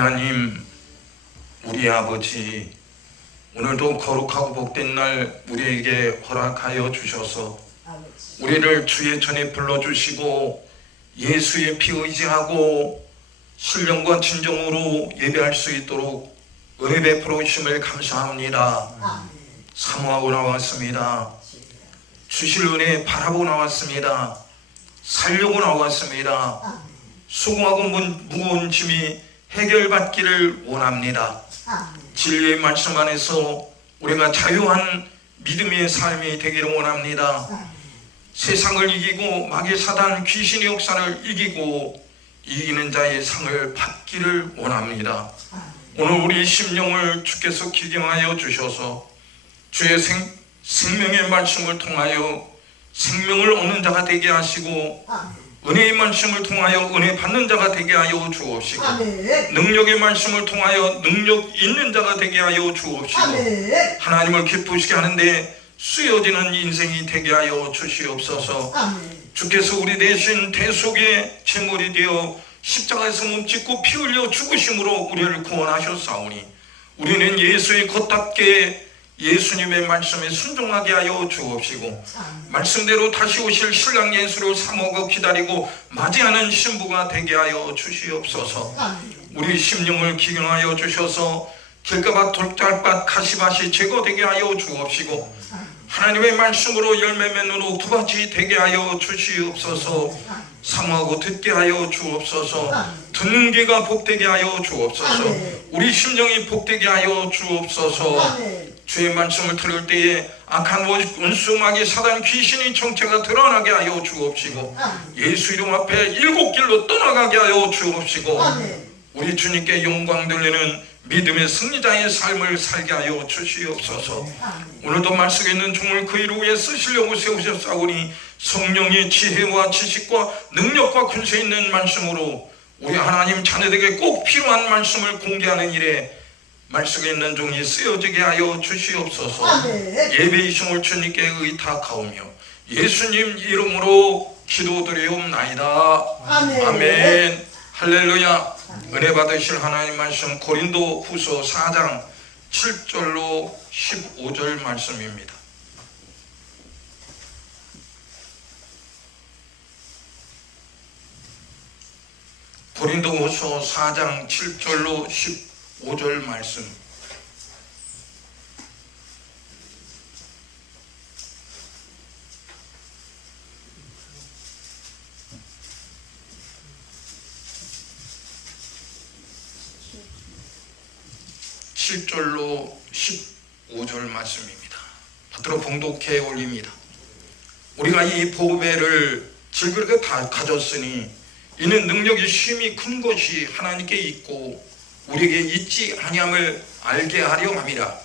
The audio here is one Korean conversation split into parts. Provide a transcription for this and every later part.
하나님, 우리 아버지, 오늘도 거룩하고 복된 날 우리에게 허락하여 주셔서 우리를 주의 전에 불러주시고 예수의 피 의지하고 신령과 진정으로 예배할 수 있도록 은혜 베풀어 주심을 감사합니다. 사모하고 나왔습니다. 주실 은혜 바라보고 나왔습니다. 살려고 나왔습니다. 수고하고 무거운 짐이 해결받기를 원합니다. 진리의 말씀 안에서 우리가 자유한 믿음의 삶이 되기를 원합니다. 세상을 이기고 마귀 사단 귀신의 역사를 이기고 이기는 자의 상을 받기를 원합니다. 오늘 우리 심령을 주께서 기경하여 주셔서 주의 생명의 말씀을 통하여 생명을 얻는 자가 되게 하시고 은혜의 말씀을 통하여 은혜 받는 자가 되게 하여 주옵시고 능력의 말씀을 통하여 능력 있는 자가 되게 하여 주옵시고 하나님을 기쁘시게 하는데 쓰여지는 인생이 되게 하여 주시옵소서. 주께서 우리 대신 대속의 제물이 되어 십자가에서 몸짓고 피 흘려 죽으심으로 우리를 구원하셨사오니 우리는 예수의 겉답게 예수님의 말씀에 순종하게 하여 주옵시고 말씀대로 다시 오실 신랑 예수를 사모하고 기다리고 맞이하는 신부가 되게 하여 주시옵소서. 우리 심령을 기경하여 주셔서 길가밭 돌달밭 가시밭이 제거되게 하여 주옵시고 하나님의 말씀으로 열매 맺는 옥토밭이 되게 하여 주시옵소서. 사모하고 듣게 하여 주옵소서. 듣는 귀가 복되게 하여 주옵소서. 우리 심령이 복되게 하여 주옵소서. 주의 말씀을 들을 때에 악한 원수 마귀 사단 귀신의 정체가 드러나게 하여 주옵시고 예수 이름 앞에 일곱 길로 떠나가게 하여 주옵시고 우리 주님께 영광 돌리는 믿음의 승리자의 삶을 살게 하여 주시옵소서. 오늘도 말씀에 있는 종을 그 일을 위해 쓰시려고 세우셨사오니 성령의 지혜와 지식과 능력과 근세 있는 말씀으로 우리 하나님 자녀들에게 꼭 필요한 말씀을 공개하는 일에 말씀에 있는 종이 쓰여지게 하여 주시옵소서. 예배의 힘을 주님께 의탁하오며 예수님 이름으로 기도드리옵나이다. 아멘. 할렐루야. 은혜 받으실 하나님 말씀 고린도 후서 4장 7절로 15절 말씀입니다. 고린도 후서 4장 7절로 15절 말씀. (7절로 15절) 말씀입니다. 받들어 봉독해 올립니다. 우리가 이 보배를 질그릇에 다 가졌으니 이는 능력이 쉼이 큰 것이 하나님께 있고 우리에게 있지 아니함을 알게 하려 함이라.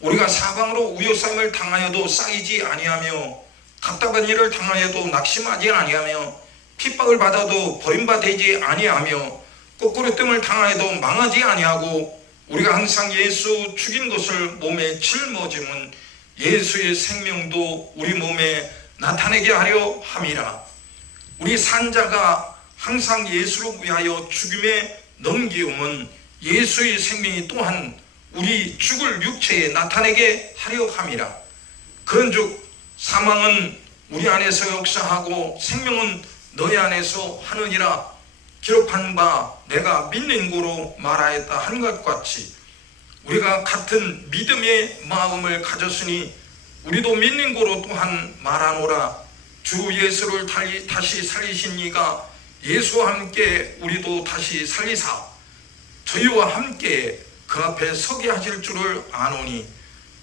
우리가 사방으로 우여쌈을 당하여도 쌓이지 아니하며 답답한 일을 당하여도 낙심하지 아니하며 핍박을 받아도 버림받지 아니하며 거꾸로 뜸을 당하여도 망하지 아니하고 우리가 항상 예수 죽인 것을 몸에 짊어짐은 예수의 생명도 우리 몸에 나타내게 하려 함이라. 우리 산자가 항상 예수를 위하여 죽임에 넘기움은 예수의 생명이 또한 우리 죽을 육체에 나타내게 하려 함이라. 그런즉 사망은 우리 안에서 역사하고 생명은 너희 안에서 하느니라. 기록한 바 내가 믿는 고로 말하였다 한 것 같이 우리가 같은 믿음의 마음을 가졌으니 우리도 믿는 고로 또한 말하노라. 주 예수를 다시 살리신 이가 예수와 함께 우리도 다시 살리사 저희와 함께 그 앞에 서게 하실 줄을 아노니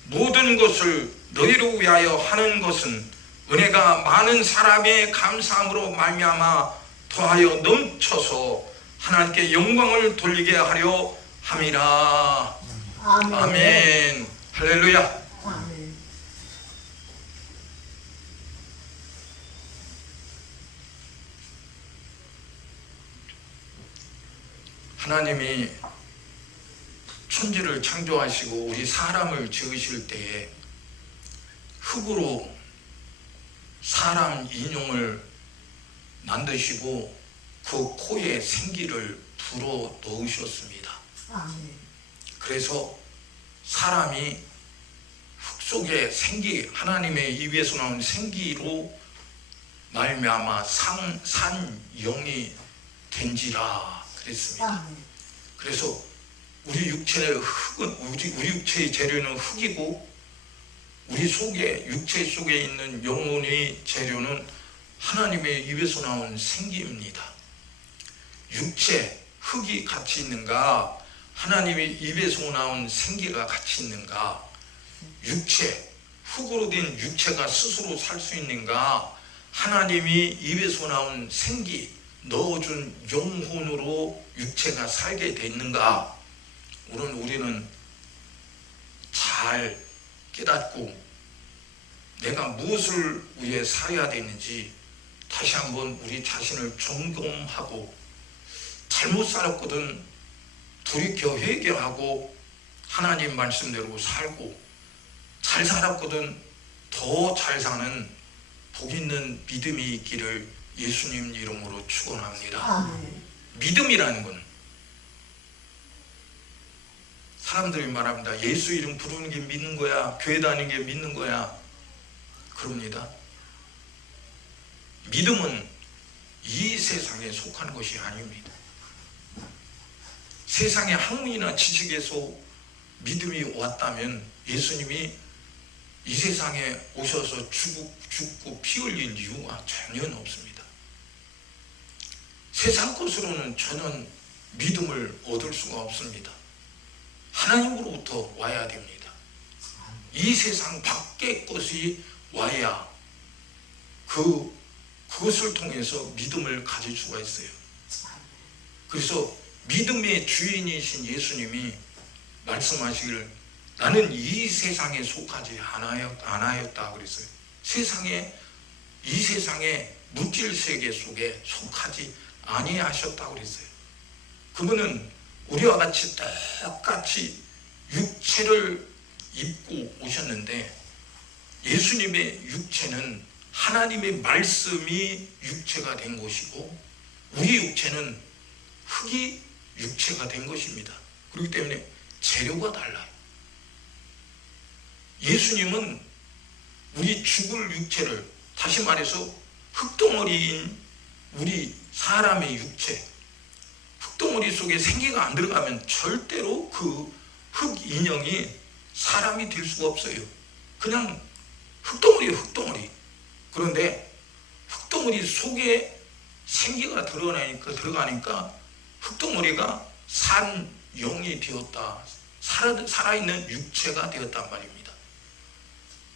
모든 것을 너희를 위하여 하는 것은 은혜가 많은 사람의 감사함으로 말미암아 더하여 넘쳐서 하나님께 영광을 돌리게 하려 함이라. 아멘. 아멘. 할렐루야. 아멘. 하나님이 천지를 창조하시고 우리 사람을 지으실 때에 흙으로 사람 인용을 만드시고 그 코에 생기를 불어 넣으셨습니다. 아멘. 그래서 사람이 흙 속에 생기, 하나님의 입에서 나온 생기로 말미암아 산 영이 된지라 그랬습니다. 아멘. 그래서 우리 육체의 흙은 우리 육체의 재료는 흙이고 우리 속에 육체 속에 있는 영혼의 재료는 하나님의 입에서 나온 생기입니다. 육체 흙이 같이 있는가? 하나님의 입에서 나온 생기가 같이 있는가? 육체 흙으로 된 육체가 스스로 살 수 있는가? 하나님이 입에서 나온 생기 넣어준 영혼으로 육체가 살게 됐는가? 오늘 우리는 잘 깨닫고 내가 무엇을 위해 살아야 되는지 다시 한번 우리 자신을 점검하고 잘못 살았거든 돌이켜 회개하고 하나님 말씀대로 살고 잘 살았거든 더 잘 사는 복 있는 믿음이 있기를 예수님 이름으로 축원합니다. 아멘. 믿음이라는 건 사람들이 말합니다. 예수 이름 부르는 게 믿는 거야, 교회 다니는 게 믿는 거야. 그럽니다. 믿음은 이 세상에 속한 것이 아닙니다. 세상의 학문이나 지식에서 믿음이 왔다면 예수님이 이 세상에 오셔서 죽고 피 흘릴 이유가 전혀 없습니다. 세상 것으로는 전혀 믿음을 얻을 수가 없습니다. 하나님으로부터 와야 됩니다. 이 세상 밖의 것이 와야 그것을 통해서 믿음을 가질 수가 있어요. 그래서 믿음의 주인이신 예수님이 말씀하시기를 나는 이 세상에 속하지 않았다 그랬어요. 이 세상의 물질 세계 속에 속하지 아니하셨다고 그랬어요. 그분은 우리와 같이 똑같이 육체를 입고 오셨는데 예수님의 육체는 하나님의 말씀이 육체가 된 것이고 우리 육체는 흙이 육체가 된 것입니다. 그렇기 때문에 재료가 달라요. 예수님은 우리 죽을 육체를 다시 말해서 흙덩어리인 우리 사람의 육체 흙덩어리 속에 생기가 안 들어가면 절대로 그 흙인형이 사람이 될 수가 없어요. 그냥 흙덩어리예요. 흙덩어리. 그런데 흙덩어리 속에 생기가 들어가니까 흙덩어리가 산 영이 되었다. 살아있는 육체가 되었단 말입니다.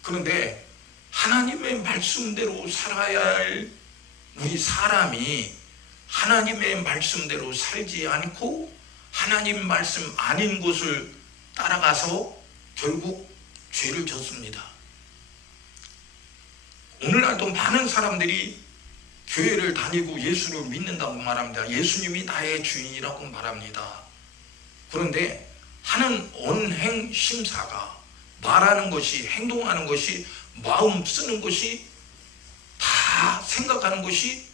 그런데 하나님의 말씀대로 살아야 할 우리 사람이 하나님의 말씀대로 살지 않고 하나님 말씀 아닌 것을 따라가서 결국 죄를 졌습니다. 오늘날도 많은 사람들이 교회를 다니고 예수를 믿는다고 말합니다. 예수님이 나의 주인이라고 말합니다. 그런데 하는 언행 심사가 말하는 것이 행동하는 것이 마음 쓰는 것이 다 생각하는 것이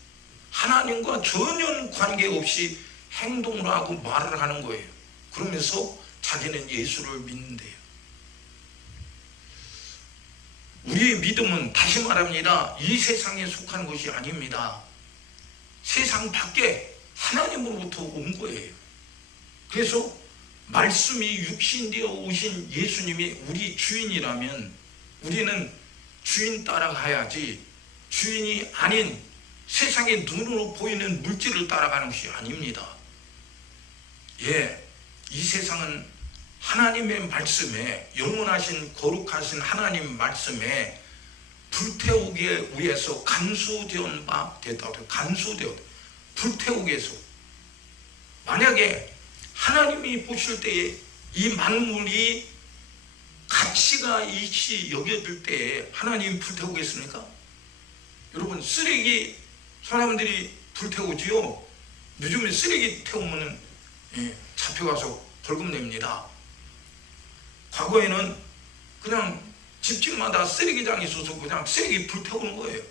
하나님과 전혀 관계없이 행동을 하고 말을 하는 거예요. 그러면서 자기는 예수를 믿는데요. 우리의 믿음은 다시 말합니다. 이 세상에 속한 것이 아닙니다. 세상 밖에 하나님으로부터 온 거예요. 그래서 말씀이 육신되어 오신 예수님이 우리 주인이라면 우리는 주인 따라가야지 주인이 아닌 세상의 눈으로 보이는 물질을 따라가는 것이 아닙니다. 이 세상은 하나님의 말씀에 영원하신 거룩하신 하나님 말씀에 불태우기에 의해서 간수되었다. 간수되었다. 불태우기 위해서. 만약에 하나님이 보실 때에 이 만물이 가치가 있이 여겨질 때에 하나님이 불태우겠습니까? 여러분 쓰레기 사람들이 불태우지요. 요즘에 쓰레기 태우면 잡혀가서 벌금 냅니다. 과거에는 그냥 집집마다 쓰레기장이 있어서 그냥 쓰레기 불태우는 거예요.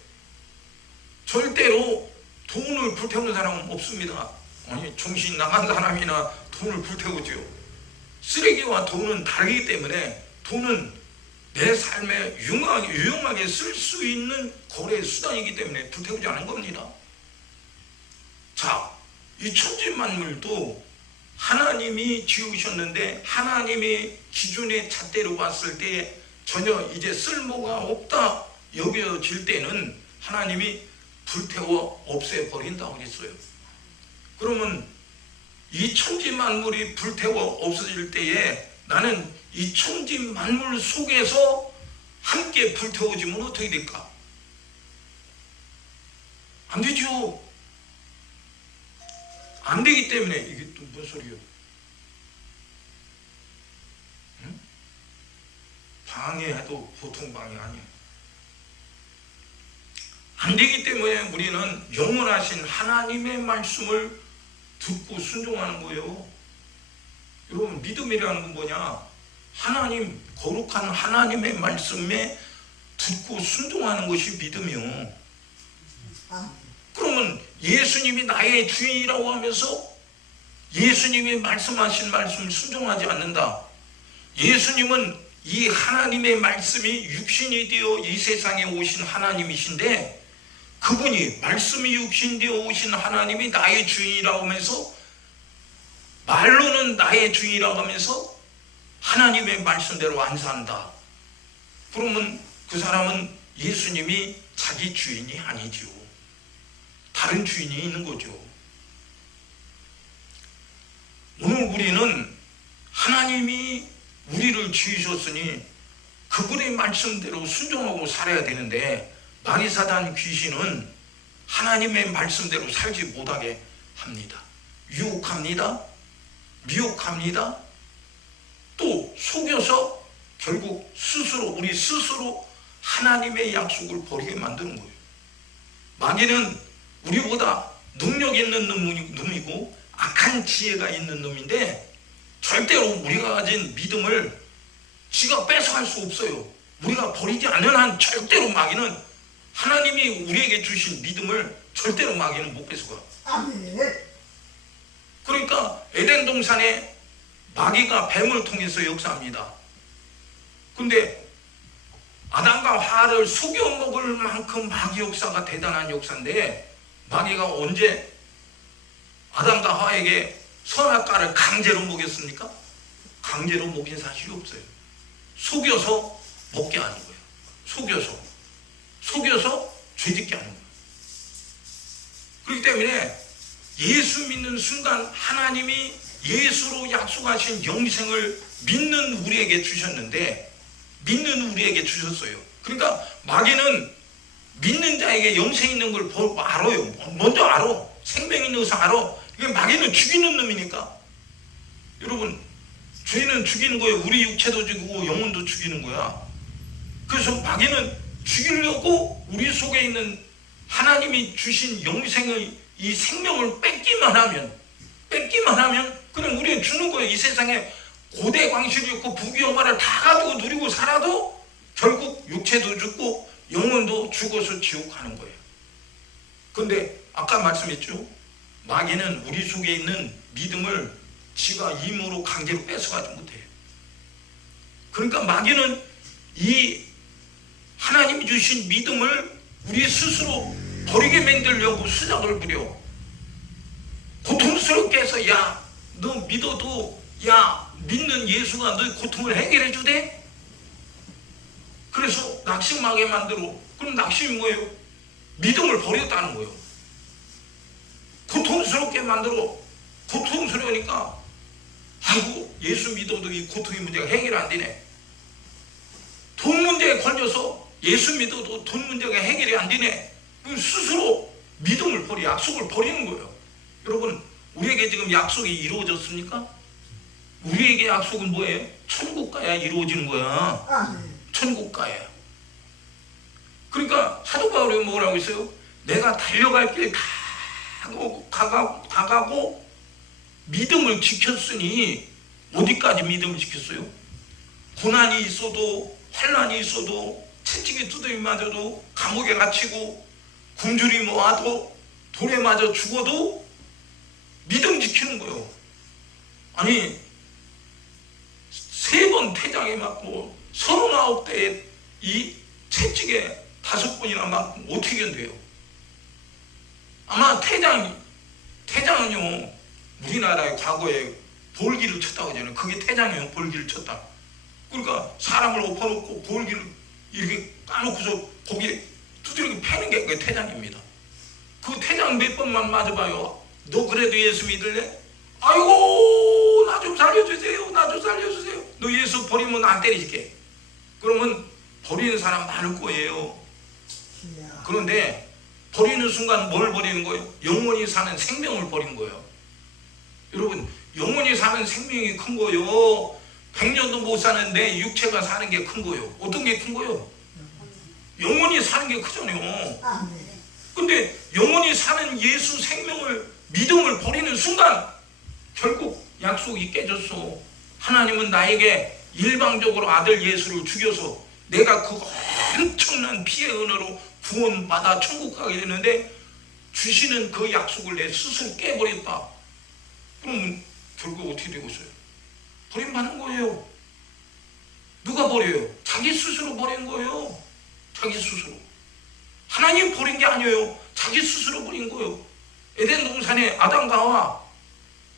절대로 돈을 불태우는 사람은 없습니다. 아니 정신 나간 사람이나 돈을 불태우지요. 쓰레기와 돈은 다르기 때문에 돈은 내 삶에 유용하게 쓸 수 있는 거래 수단이기 때문에 불태우지 않은 겁니다. 자, 이 천지만물도 하나님이 지으셨는데 하나님의 기준의 잣대로 봤을 때 전혀 이제 쓸모가 없다 여겨질 때는 하나님이 불태워 없애버린다고 그랬어요. 그러면 이 천지만물이 불태워 없어질 때에 나는 이 천지만물 속에서 함께 불태워지면 어떻게 될까? 안 되죠. 안 되기 때문에 이게 또 뭔 소리예요? 응? 방해해도 보통 방해 아니에요. 안 되기 때문에 우리는 영원하신 하나님의 말씀을 듣고 순종하는 거예요. 여러분 믿음이라는 건 뭐냐? 하나님, 거룩한 하나님의 말씀에 듣고 순종하는 것이 믿음이요. 그러면 예수님이 나의 주인이라고 하면서 예수님이 말씀하신 말씀 순종하지 않는다. 예수님은 이 하나님의 말씀이 육신이 되어 이 세상에 오신 하나님이신데 그분이 말씀이 육신 되어 오신 하나님이 나의 주인이라고 하면서 말로는 나의 주인이라고 하면서 하나님의 말씀대로 안 산다. 그러면 그 사람은 예수님이 자기 주인이 아니죠. 다른 주인이 있는 거죠. 오늘 우리는 하나님이 우리를 지으셨으니 그분의 말씀대로 순종하고 살아야 되는데 마귀사단 귀신은 하나님의 말씀대로 살지 못하게 합니다. 유혹합니다. 미혹합니다. 또 속여서 결국 우리 스스로 하나님의 약속을 버리게 만드는 거예요. 마귀는 우리보다 능력 있는 놈이고 악한 지혜가 있는 놈인데 절대로 우리가 가진 믿음을 지가 뺏어갈 수 없어요. 우리가 버리지 않는 한 절대로 마귀는 하나님이 우리에게 주신 믿음을 절대로 마귀는 못 뺏어가. 아멘. 그러니까 에덴 동산에 마귀가 뱀을 통해서 역사합니다. 근데 아담과 하와를 속여 먹을 만큼 마귀 역사가 대단한 역사인데 마귀가 언제 아담과 하와에게 선악과를 강제로 먹였습니까? 강제로 먹인 사실이 없어요. 속여서 먹게 하는 거예요. 속여서 죄짓게 하는 거예요. 그렇기 때문에 예수 믿는 순간 하나님이 예수로 약속하신 영생을 믿는 우리에게 주셨는데 믿는 우리에게 주셨어요. 그러니까 마귀는 믿는 자에게 영생 있는 걸 알아요. 먼저 알아. 생명 있는 것을 알아. 이게 마귀는 죽이는 놈이니까. 여러분 죄는 죽이는 거예요. 우리 육체도 죽이고 영혼도 죽이는 거야. 그래서 마귀는 죽이려고 우리 속에 있는 하나님이 주신 영생의 이 생명을 뺏기만 하면 그냥 우리는 주는 거예요. 이 세상에 고대 광실이 있고 부귀영화를 다 가지고 누리고 살아도 결국 육체도 죽고 영혼도 죽어서 지옥 가는 거예요. 근데 아까 말씀했죠. 마귀는 우리 속에 있는 믿음을 지가 힘으로 강제로 뺏어가지 못해요. 그러니까 마귀는 이 하나님이 주신 믿음을 우리 스스로 버리게 만들려고 수작을 부려. 고통스럽게 해서 야, 너 믿어도 야, 믿는 예수가 너의 고통을 해결해 주대? 그래서 낙심하게 만들어. 그럼 낙심이 뭐예요? 믿음을 버렸다는 거예요. 고통스럽게 만들어. 고통스러우니까 아이고 예수 믿어도 이 고통의 문제가 해결 안 되네. 돈 문제에 걸려서 예수 믿어도 돈 문제가 해결이 안 되네. 스스로 믿음을 버려 약속을 버리는 거예요. 여러분 우리에게 지금 약속이 이루어졌습니까? 우리에게 약속은 뭐예요? 천국 가야 이루어지는 거야. 천국 가야. 그러니까 사도 바울이 뭐라고 했어요? 내가 달려갈 길 다 가고 믿음을 지켰으니 어디까지 믿음을 지켰어요? 고난이 있어도 환난이 있어도 채찍에 두드림 맞아도 감옥에 갇히고 굶주림이 와도 돌에 맞아 죽어도 믿음 지키는 거예요. 아니 3번 퇴장에 맞고 39대에 이 채찍에 5번이나 맞고 어떻게 견뎌요? 아마 퇴장은요 우리나라의 과거에 볼기를 쳤다고 하잖아요. 그게 퇴장이에요. 볼기를 쳤다. 그러니까 사람을 엎어놓고 볼기를 이렇게 까놓고서 거기에 두드리고 패는 게 그게 퇴장입니다. 그 퇴장 몇 번만 맞아봐요. 너 그래도 예수 믿을래? 아이고 나 좀 살려주세요. 나 좀 살려주세요. 너 예수 버리면 안 때리실게. 그러면 버리는 사람 많을 거예요. 그런데 버리는 순간 뭘 버리는 거예요? 영원히 사는 생명을 버린 거예요. 여러분 영원히 사는 생명이 큰 거예요. 100년도 못 사는데 육체가 사는 게 큰 거예요. 어떤 게 큰 거예요? 영원히 사는 게 크잖아요. 근데 영원히 사는 예수 생명을 믿음을 버리는 순간 결국 약속이 깨졌어. 하나님은 나에게 일방적으로 아들 예수를 죽여서 내가 그 엄청난 피의 은혜로 구원받아 천국 가게 되는데 주시는 그 약속을 내 스스로 깨버렸다. 그러면 결국 어떻게 되고 있어요? 버림받는 거예요. 누가 버려요? 자기 스스로 버린 거예요. 자기 스스로. 하나님 버린 게 아니에요. 자기 스스로 버린 거예요. 에덴 동산에 아담과 하와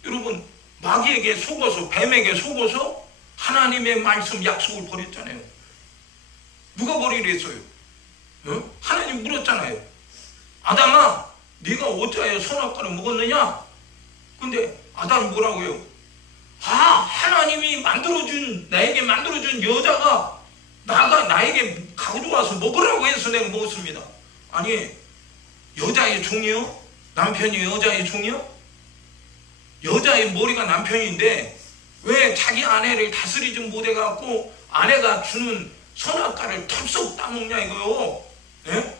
여러분 마귀에게 속어서 뱀에게 속어서 하나님의 말씀 약속을 버렸잖아요. 누가 버리려 했어요? 어? 하나님 물었잖아요. 아담아 네가 어찌하여 선악과를 먹었느냐? 근데 아담이 뭐라고 해요? 하나님이 나에게 만들어준 여자가 나에게 가져와서 먹으라고 해서 내가 먹었습니다. 아니 여자의 종이요? 남편이 여자의 종이요? 여자의 머리가 남편인데 왜 자기 아내를 다스리지 못해갖고 아내가 주는 선악과를 털썩 따먹냐 이거요. 예?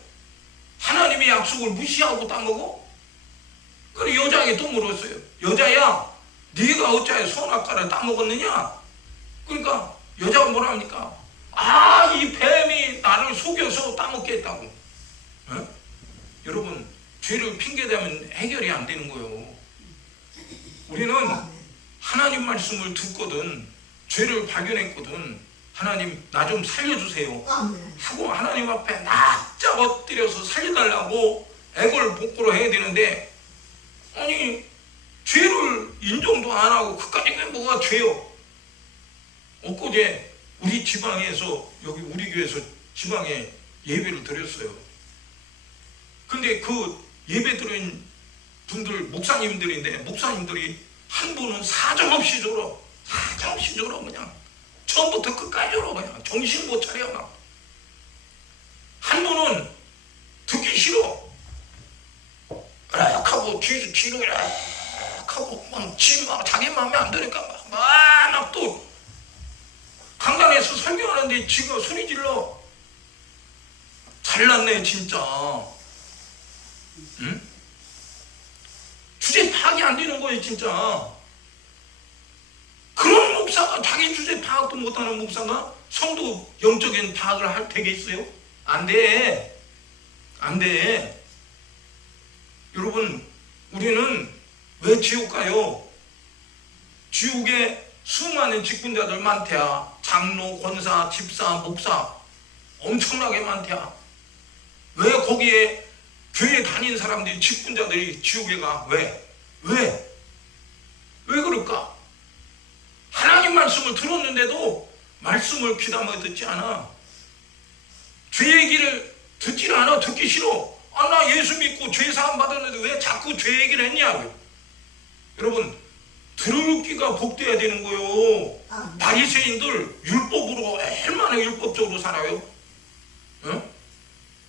하나님의 약속을 무시하고 따먹어? 그래 여자에게 또 물었어요. 여자야 네가 어찌하여 선악과를 따먹었느냐? 그러니까 여자가 뭐라 합니까? 이 뱀이 나를 속여서 따먹게 했다고. 예? 여러분 죄를 핑계대면 해결이 안 되는 거예요. 우리는 하나님 말씀을 듣거든 죄를 발견했거든 하나님 나 좀 살려주세요 하고 하나님 앞에 납작 엎드려서 살려달라고 애걸복걸을 해야 되는데 아니 죄를 인정도 안 하고 그까지 뭐가 죄요. 엊그제 우리 지방에서 여기 우리 교회에서 지방에 예배를 드렸어요. 근데 그 예배 드린 분들 목사님들인데 목사님들이 한 분은 사정없이 졸어 그냥 처음부터 끝까지 졸어 그냥 정신 못 차려 막. 한 분은 듣기 싫어 이렇게 하고 뒤로 이렇게 하고 막 자기 마음에 안 드니까 막 또 강단에서 설교하는데 지가 소리 질러. 잘났네 진짜. 응? 주제 파악이 안 되는 거예요 진짜. 그런 목사가 자기 주제 파악도 못하는 목사가 성도 영적인 파악을 할 되겠어요? 안 돼. 안 돼. 여러분 우리는 왜 지옥 가요? 지옥에 수많은 직분자들 많대야. 장로, 권사, 집사, 목사 엄청나게 많대야. 왜 거기에 교회 다닌 사람들이 직분자들이 지옥에 가? 왜 그럴까? 하나님 말씀을 들었는데도 말씀을 귀담아 듣지 않아. 죄 얘기를 듣지 않아. 듣기 싫어. 나 예수 믿고 죄 사함 받았는데 왜 자꾸 죄 얘기를 했냐고요. 여러분 들을 귀가 복돼야 되는 거요. 바리새인들 율법으로 얼마나 율법적으로 살아요. 어?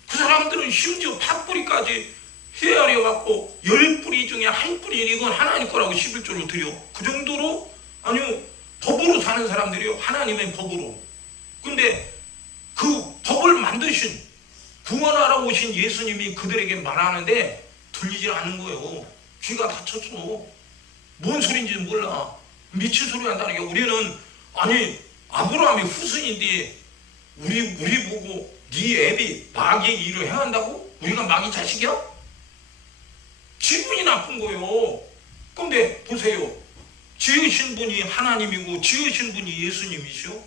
그 사람들은 심지어 팥뿌리까지 헤아려 갖고 10뿌리 중에 한 뿌리 이건 하나님 거라고 11조를 드려. 그 정도로 아니요 법으로 사는 사람들이요. 하나님의 법으로. 근데 그 법을 만드신 구원하러 오신 예수님이 그들에게 말하는데 들리지 않는 거예요. 귀가 닫혔어. 뭔 소리인지 몰라. 미친 소리 한다는 게 우리는 아니 아브라함이 후손인데 우리 보고 네 애비 마귀의 일을 해한다고? 우리가 마귀 자식이야? 기분이 나쁜 거예요. 근데 보세요. 지으신 분이 하나님이고 지으신 분이 예수님이시오.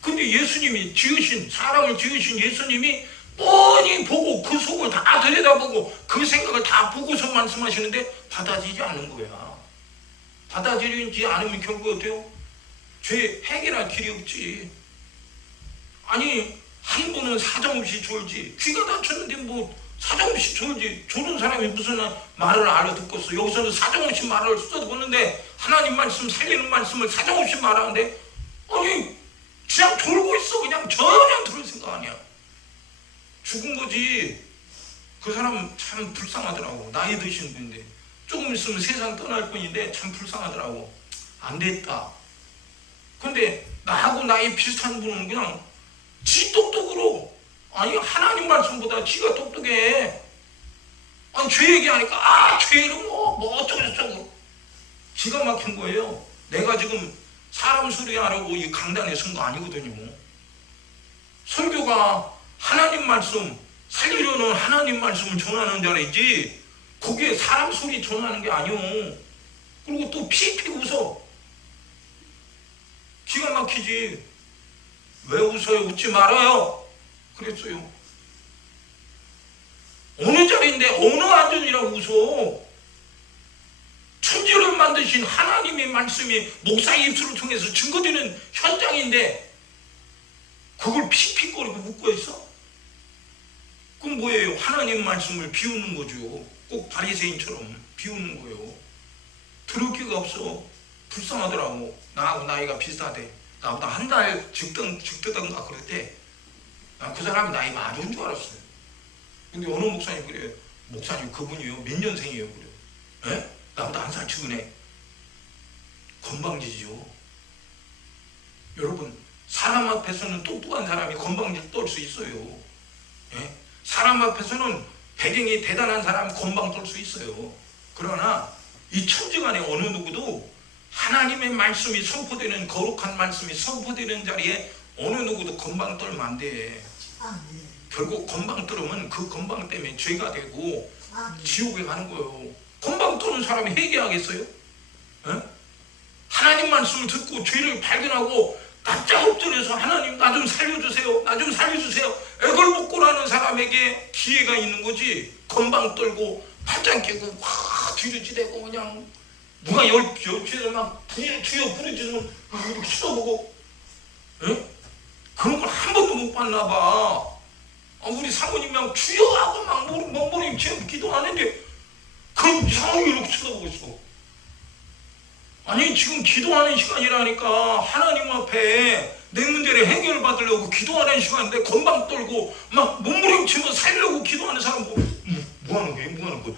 근데 예수님이 사람을 지으신 예수님이 뻔히 보고 그 속을 다 들여다보고 그 생각을 다 보고서 말씀하시는데 받아들이지 않는 거야. 받아들이지 않으면 결국 어때요? 죄 해결할 길이 없지. 아니 한 분은 사정없이 졸지, 귀가 다쳤는데 뭐 사정없이 졸지, 졸은 사람이 무슨 말을 알아듣겠어. 여기서는 사정없이 말을 쏟아듣는데 하나님 말씀 살리는 말씀을 사정없이 말하는데 아니 그냥 졸고 있어. 그냥 전혀 들을 생각 아니야. 죽은 거지. 그 사람 참 불쌍하더라고. 나이 드신 분인데 조금 있으면 세상 떠날 뿐인데 참 불쌍하더라고. 안 됐다. 근데 나하고 나이 비슷한 분은 그냥 지 똑똑으로, 아니 하나님 말씀보다 지가 똑똑해. 아니 죄 얘기하니까 죄는 뭐 어쩌고저쩌고 기가 막힌 거예요. 내가 지금 사람 소리하려고 이 강단에 선 거 아니거든요. 설교가 하나님 말씀 살리려는 하나님 말씀을 전하는 자리지 거기에 사람 소리 전하는 게 아니오. 그리고 또 피피 웃어. 기가 막히지. 왜 웃어요? 웃지 말아요. 그랬어요. 어느 자리인데 어느 안전이라고 웃어. 천지를 만드신 하나님의 말씀이 목사의 입술을 통해서 증거되는 현장인데 그걸 픽픽거리고 웃고 있어? 그럼 뭐예요? 하나님 말씀을 비우는 거죠. 꼭 바리새인처럼 비우는 거예요. 들을 기가 없어. 불쌍하더라고. 나하고 나이가 비슷하대. 나보다 한 달 적더던가 그럴 때 그 사람이 나이 많은 줄 알았어요. 근데 어느 목사님 그래요. 목사님 그분이요 몇 년생이에요? 그래요. 에? 나보다 한 살 적으네. 건방지죠. 여러분 사람 앞에서는 똑똑한 사람이 건방질 떨 수 있어요. 예? 사람 앞에서는 배경이 대단한 사람이 건방 떨 수 있어요. 그러나 이 천지간에 어느 누구도 하나님의 말씀이 선포되는 거룩한 말씀이 선포되는 자리에 어느 누구도 건방 떨면 안 돼. 결국 건방 떨으면 그 건방 때문에 죄가 되고 지옥에 가는 거예요. 건방 떠는 사람이 회개하겠어요? 에? 하나님 말씀을 듣고 죄를 발견하고 납작 엎드려서 하나님 나 좀 살려주세요. 나 좀 살려주세요. 애걸복걸하는 사람에게 기회가 있는 거지. 건방 떨고 팔짱 끼고 뒤로 지대고 그냥 누가 옆에서 막 뒤에 부러지면 이렇게 쳐다보고 그런 걸 한 번도 못 봤나 봐. 우리 사모님이랑 주여하고 막 머리 지금 기도하는데 그럼 이상하게 이렇게 쳐다보고 있어. 아니 지금 기도하는 시간이라니까. 하나님 앞에 내 문제를 해결받으려고 기도하는 시간인데 건방 떨고 막 몸부림치며 살려고 기도하는 사람 뭐 하는 거야? 뭐 하는 거야?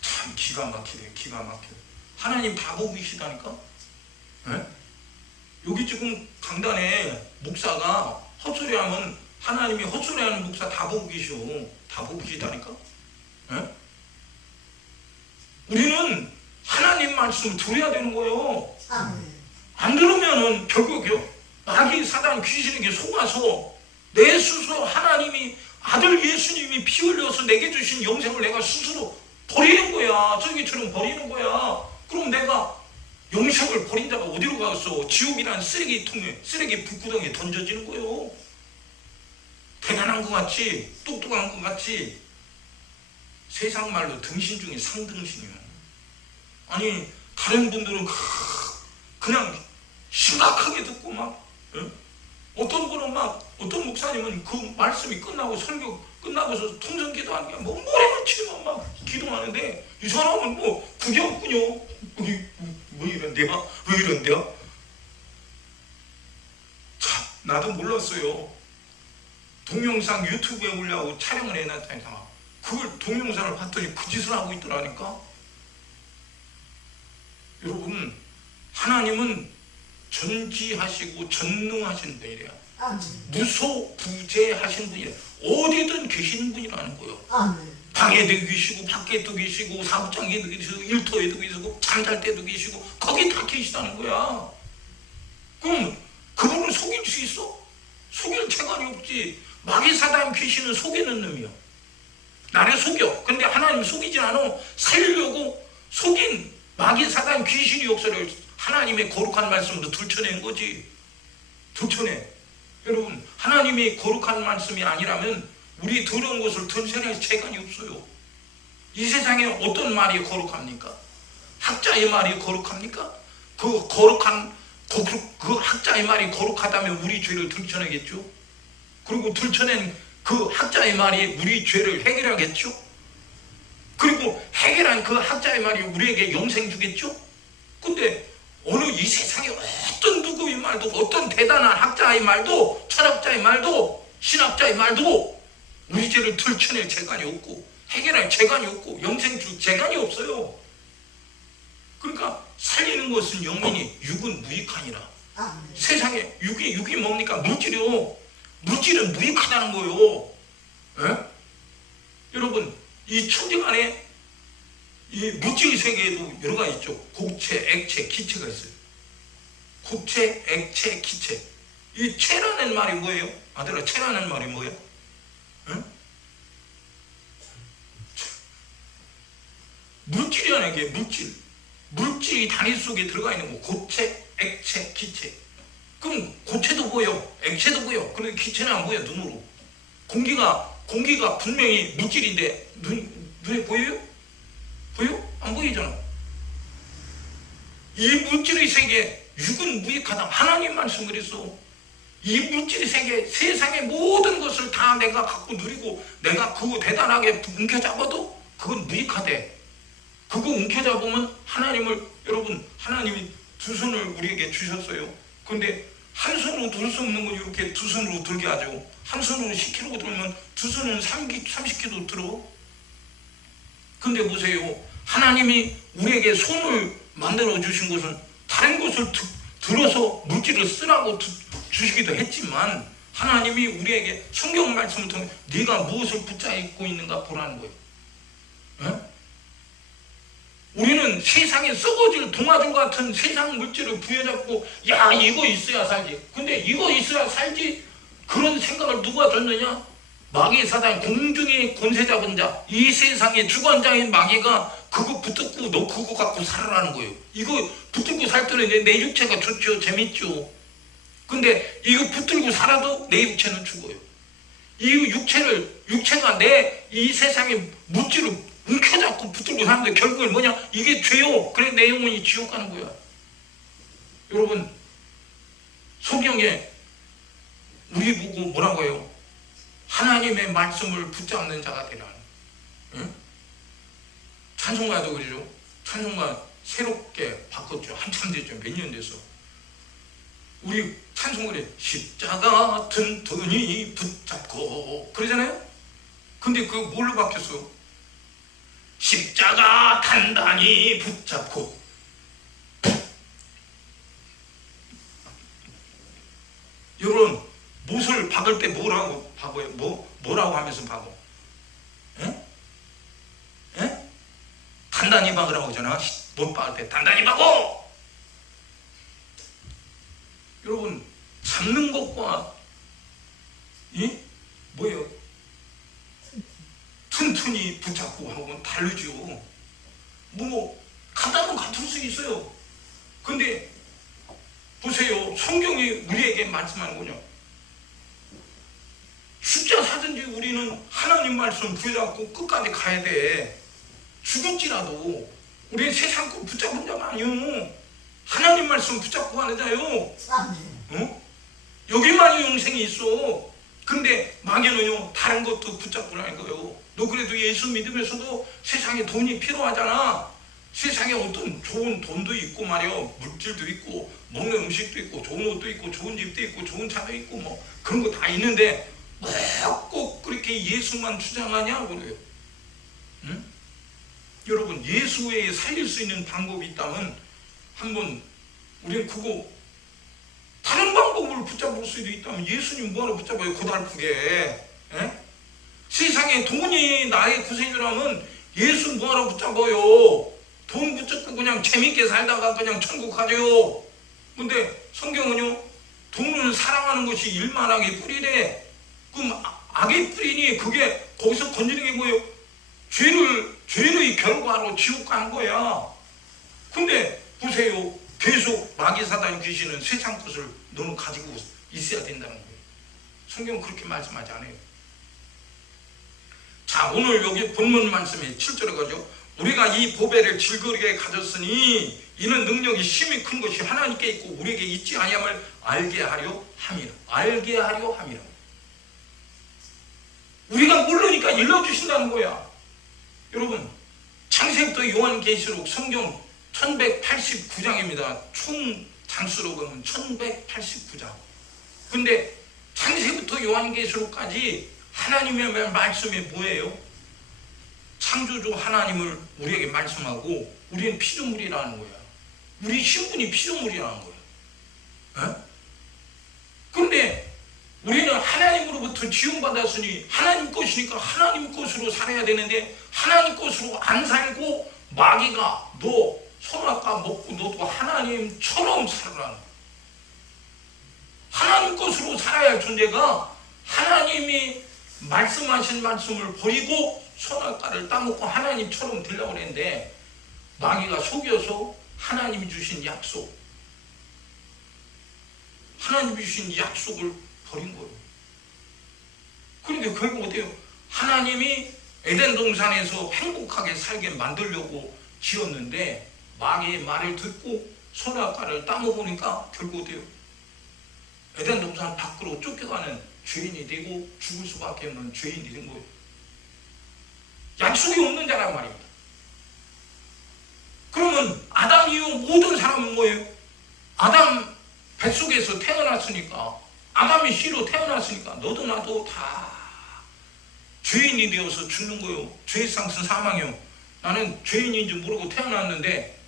참 기가 막히네. 기가 막혀. 하나님 다 보고 계시다니까. 에? 여기 지금 강단에 목사가 헛소리하면 하나님이 헛소리하는 목사 다 보고 계셔. 다 보고 계시다니까. 에? 우리는 하나님 말씀을 들어야 되는 거예요. 안 들으면은 결국요 마귀 사단 귀신에게 속아서 내 스스로 하나님이 아들 예수님이 피 흘려서 내게 주신 영생을 내가 스스로 버리는 거야. 저기처럼 버리는 거야. 그럼 내가 영생을 버린 자가 어디로 가겠어? 지옥이란 쓰레기통에, 쓰레기 북구덩이에 던져지는 거예요. 대단한 것 같지? 똑똑한 것 같지? 세상 말로 등신 중에 상등신이요. 아니 다른 분들은 그냥 심각하게 듣고 막 어떤 분은 막 어떤 목사님은 그 말씀이 끝나고 설교 끝나고서 통성 기도하는 게 뭐 모래만 치면 막 기도하는데 이 사람은 뭐 그게 없군요. 뭐 이런데요? 왜 이런데요? 참 나도 몰랐어요. 동영상 유튜브에 올려고 촬영을 해놨다니까 그걸 동영상을 봤더니 그 짓을 하고 있더라니까. 여러분 하나님은 전지하시고 전능하신 분이래요. 무소부재하신 분이래요. 어디든 계시는 분이라는 거예요. 방에도 계시고 밖에도 계시고 사무장에도 계시고 일터에도 계시고 잠잘 때도 계시고 거기 다 계시다는 거야. 그럼 그분을 속일 수 있어? 속일 재간이 없지. 마귀사단 귀신은 속이는 놈이야. 나를 속여. 근데 하나님 속이지 않아. 살리려고 속인 마귀 사단 귀신의 역사를 하나님의 거룩한 말씀으로 들춰낸 거지. 들춰내. 여러분, 하나님이 거룩한 말씀이 아니라면 우리 더러운 것을 들춰낼 재간이 없어요. 이 세상에 어떤 말이 거룩합니까? 학자의 말이 거룩합니까? 그 거룩한 그 학자의 말이 거룩하다면 우리 죄를 들춰내겠죠. 그리고 들춰낸 그 학자의 말이 우리 죄를 해결하겠죠. 그리고 해결한 그 학자의 말이 우리에게 영생 주겠죠. 근데 어느 이 세상에 어떤 누구의 말도, 어떤 대단한 학자의 말도, 철학자의 말도, 신학자의 말도 우리 죄를 들춰낼 재간이 없고 해결할 재간이 없고 영생 줄 재간이 없어요. 그러니까 살리는 것은 영이니 육은 무익하니라. 세상에 육이 뭡니까? 물질이요. 물질은 무익하다는 거예요. 에? 여러분, 이 천지간에 이 물질 세계에도 여러 가지 있죠. 고체, 액체, 기체가 있어요. 고체, 액체, 기체. 이 체라는 말이 뭐예요? 아들아, 체라는 말이 뭐예요? 에? 물질이라는 게 물질. 물질이 단위 속에 들어가 있는 거. 고체, 액체, 기체. 그럼 고체도 보여, 액체도 보여. 그런데 기체는 안 보여, 눈으로. 공기가 분명히 물질인데 눈에 보여요? 보여? 안 보이잖아. 이 물질의 세계, 육은 무익하다. 하나님 말씀 그랬어. 이 물질의 세계, 세상의 모든 것을 다 내가 갖고 누리고 내가 그거 대단하게 움켜잡아도 그건 무익하대. 그거 움켜잡으면 여러분, 하나님이 두 손을 우리에게 주셨어요. 근데 한 손으로 들 수 없는 건 이렇게 두 손으로 들게 하죠. 한 손으로 10kg 들면 두 손은 30kg 들어. 근데 보세요. 하나님이 우리에게 손을 만들어 주신 것은 다른 것을 들어서 물질을 쓰라고 주시기도 했지만 하나님이 우리에게 성경 말씀을 통해 네가 무엇을 붙잡고 있는가 보라는 거예요. 에? 우리는 세상에 썩어질 동아줄 같은 세상 물질을 부여잡고 야 이거 있어야 살지. 근데 이거 있어야 살지 그런 생각을 누가 줬느냐? 마귀 사단 공중의 권세 잡은 자, 이 세상의 주관자인 마귀가 그거 붙들고 너 그거 갖고 살아라는 거예요. 이거 붙들고 살 때는 내 육체가 좋죠. 재밌죠. 근데 이거 붙들고 살아도 내 육체는 죽어요. 이 육체가 내 이 세상의 물질을 움켜잡고 붙들고 사는데 결국은 뭐냐? 이게 죄요. 그래 내 영혼이 지옥 가는 거야. 여러분, 성경에 우리 보고 뭐라고 해요? 하나님의 말씀을 붙잡는 자가 되라. 응? 찬송가도 그러죠. 찬송가 새롭게 바꿨죠. 한참 됐죠. 몇 년 돼서. 우리 찬송가에 십자가 튼튼히 붙잡고 그러잖아요. 근데 그거 뭘로 바뀌었어? 십자가 단단히 붙잡고. 여러분, 못을 박을 때 뭐라고 박아요? 뭐라고 하면서 박아? 에? 에? 단단히 박으라고 하잖아. 못 박을 때 단단히 박어. 여러분, 잡는 것과 뭐예요? 튼튼히 붙잡고 하고는 다르죠. 같다면 같을 수 있어요. 근데 보세요. 성경이 우리에게 말씀하는 거냐? 숫자 사든지 우리는 하나님 말씀 부여잡고 끝까지 가야 돼. 죽을지라도 우리는 세상 거 붙잡은 자가 아니요. 하나님 말씀 붙잡고 가는 자요. 어? 여기만 영생이 있어. 근데 마귀는요 다른 것도 붙잡고 가는 거예요. 너 그래도 예수 믿으면서도 세상에 돈이 필요하잖아. 세상에 어떤 좋은 돈도 있고 말이야. 물질도 있고 먹는 음식도 있고 좋은 옷도 있고 좋은 집도 있고 좋은 차도 있고 뭐 그런 거 다 있는데 꼭 그렇게 예수만 주장하냐 그래요. 응? 여러분, 예수 외에 살릴 수 있는 방법이 있다면 한번 우리는 그거 다른 방법을 붙잡을 수도 있다면 예수님 뭐하러 붙잡아요? 고달프게. 에? 세상에 돈이 나의 구세주라면 예수 뭐하러 붙잡아요? 돈 붙잡고 그냥 재밌게 살다가 그냥 천국 가죠. 근데 성경은요 돈을 사랑하는 것이 일만하게 뿌리래. 그럼 악의 뿌리니 그게 거기서 건지는 게 뭐예요? 죄의 결과로 지옥 가는 거야. 근데 보세요. 계속 마귀 사단 귀신은 세상 것을 너는 가지고 있어야 된다는 거예요. 성경은 그렇게 말씀하지 않아요. 자, 오늘 여기 본문 말씀에 7절에 가죠. 우리가 이 보배를 질거리게 가졌으니 이는 능력이 심히 큰 것이 하나님께 있고 우리에게 있지 아니함을 알게 하려 함이라. 알게 하려 함이라. 우리가 모르니까 일러주신다는 거야. 여러분, 창세부터 요한계시록 성경 1189장입니다. 총 장수로 보면 1189장. 근데 창세부터 요한계시록까지 하나님의 말씀이 뭐예요? 창조주 하나님을 우리에게 말씀하고 우리는 피조물이라는 거야. 우리 신분이 피조물이라는 거야. 그런데 우리는 하나님으로부터 지원받았으니 하나님 것이니까 하나님 것으로 살아야 되는데 하나님 것으로 안 살고 마귀가 너 선악과 먹고 너도 하나님처럼 살아라는 거야. 하나님 것으로 살아야 할 존재가 하나님이 말씀하신 말씀을 버리고 선악과를 따먹고 하나님처럼 되려고 했는데 마귀가 속여서 하나님이 주신 약속, 하나님이 주신 약속을 버린 거예요. 그런데 결국 어때요? 하나님이 에덴 동산에서 행복하게 살게 만들려고 지었는데 마귀의 말을 듣고 선악과를 따먹으니까 결국 어때요? 에덴 동산 밖으로 쫓겨가는 죄인이 되고 죽을 수밖에 없는 죄인이 된 거예요. 약속이 없는 자란 말입니다. 그러면 아담 이후 모든 사람은 뭐예요? 아담 뱃속에서 태어났으니까, 아담이 씨로 태어났으니까 너도 나도 다 죄인이 되어서 죽는 거예요. 죄의 상승 사망이요. 나는 죄인인 줄 모르고 태어났는데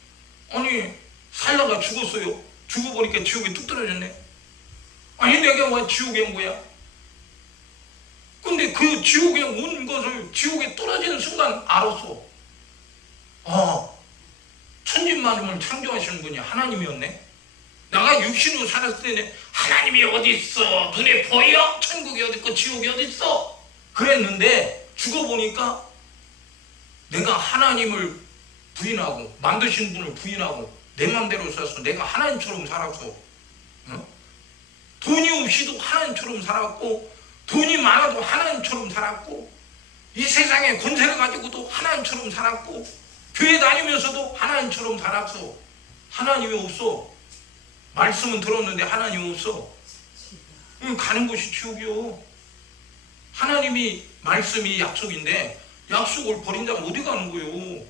아니 살다가 죽었어요. 죽어보니까 지옥에 뚝 떨어졌네. 아니 내가 왜 지옥에 온 거야? 근데 그 지옥에 온 것을 지옥에 떨어지는 순간 알았어. 천진만물을 창조하시는 분이 하나님이었네. 내가 육신으로 살았을 때는 하나님이 어디 있어? 눈에 보여? 천국이 어디 있고 지옥이 어디 있어? 그랬는데 죽어보니까 내가 하나님을 부인하고 만드신 분을 부인하고 내 맘대로 살았어. 내가 하나님처럼 살았어. 돈이 없이도 하나님처럼 살았고 돈이 많아도 하나님처럼 살았고 이 세상에 권세를 가지고도 하나님처럼 살았고 교회 다니면서도 하나님처럼 살았어. 하나님이 없어. 말씀은 들었는데 하나님이 없어. 가는 곳이 지옥이요. 하나님이 말씀이 약속인데 약속을 버린 자면 어디 가는 거예요?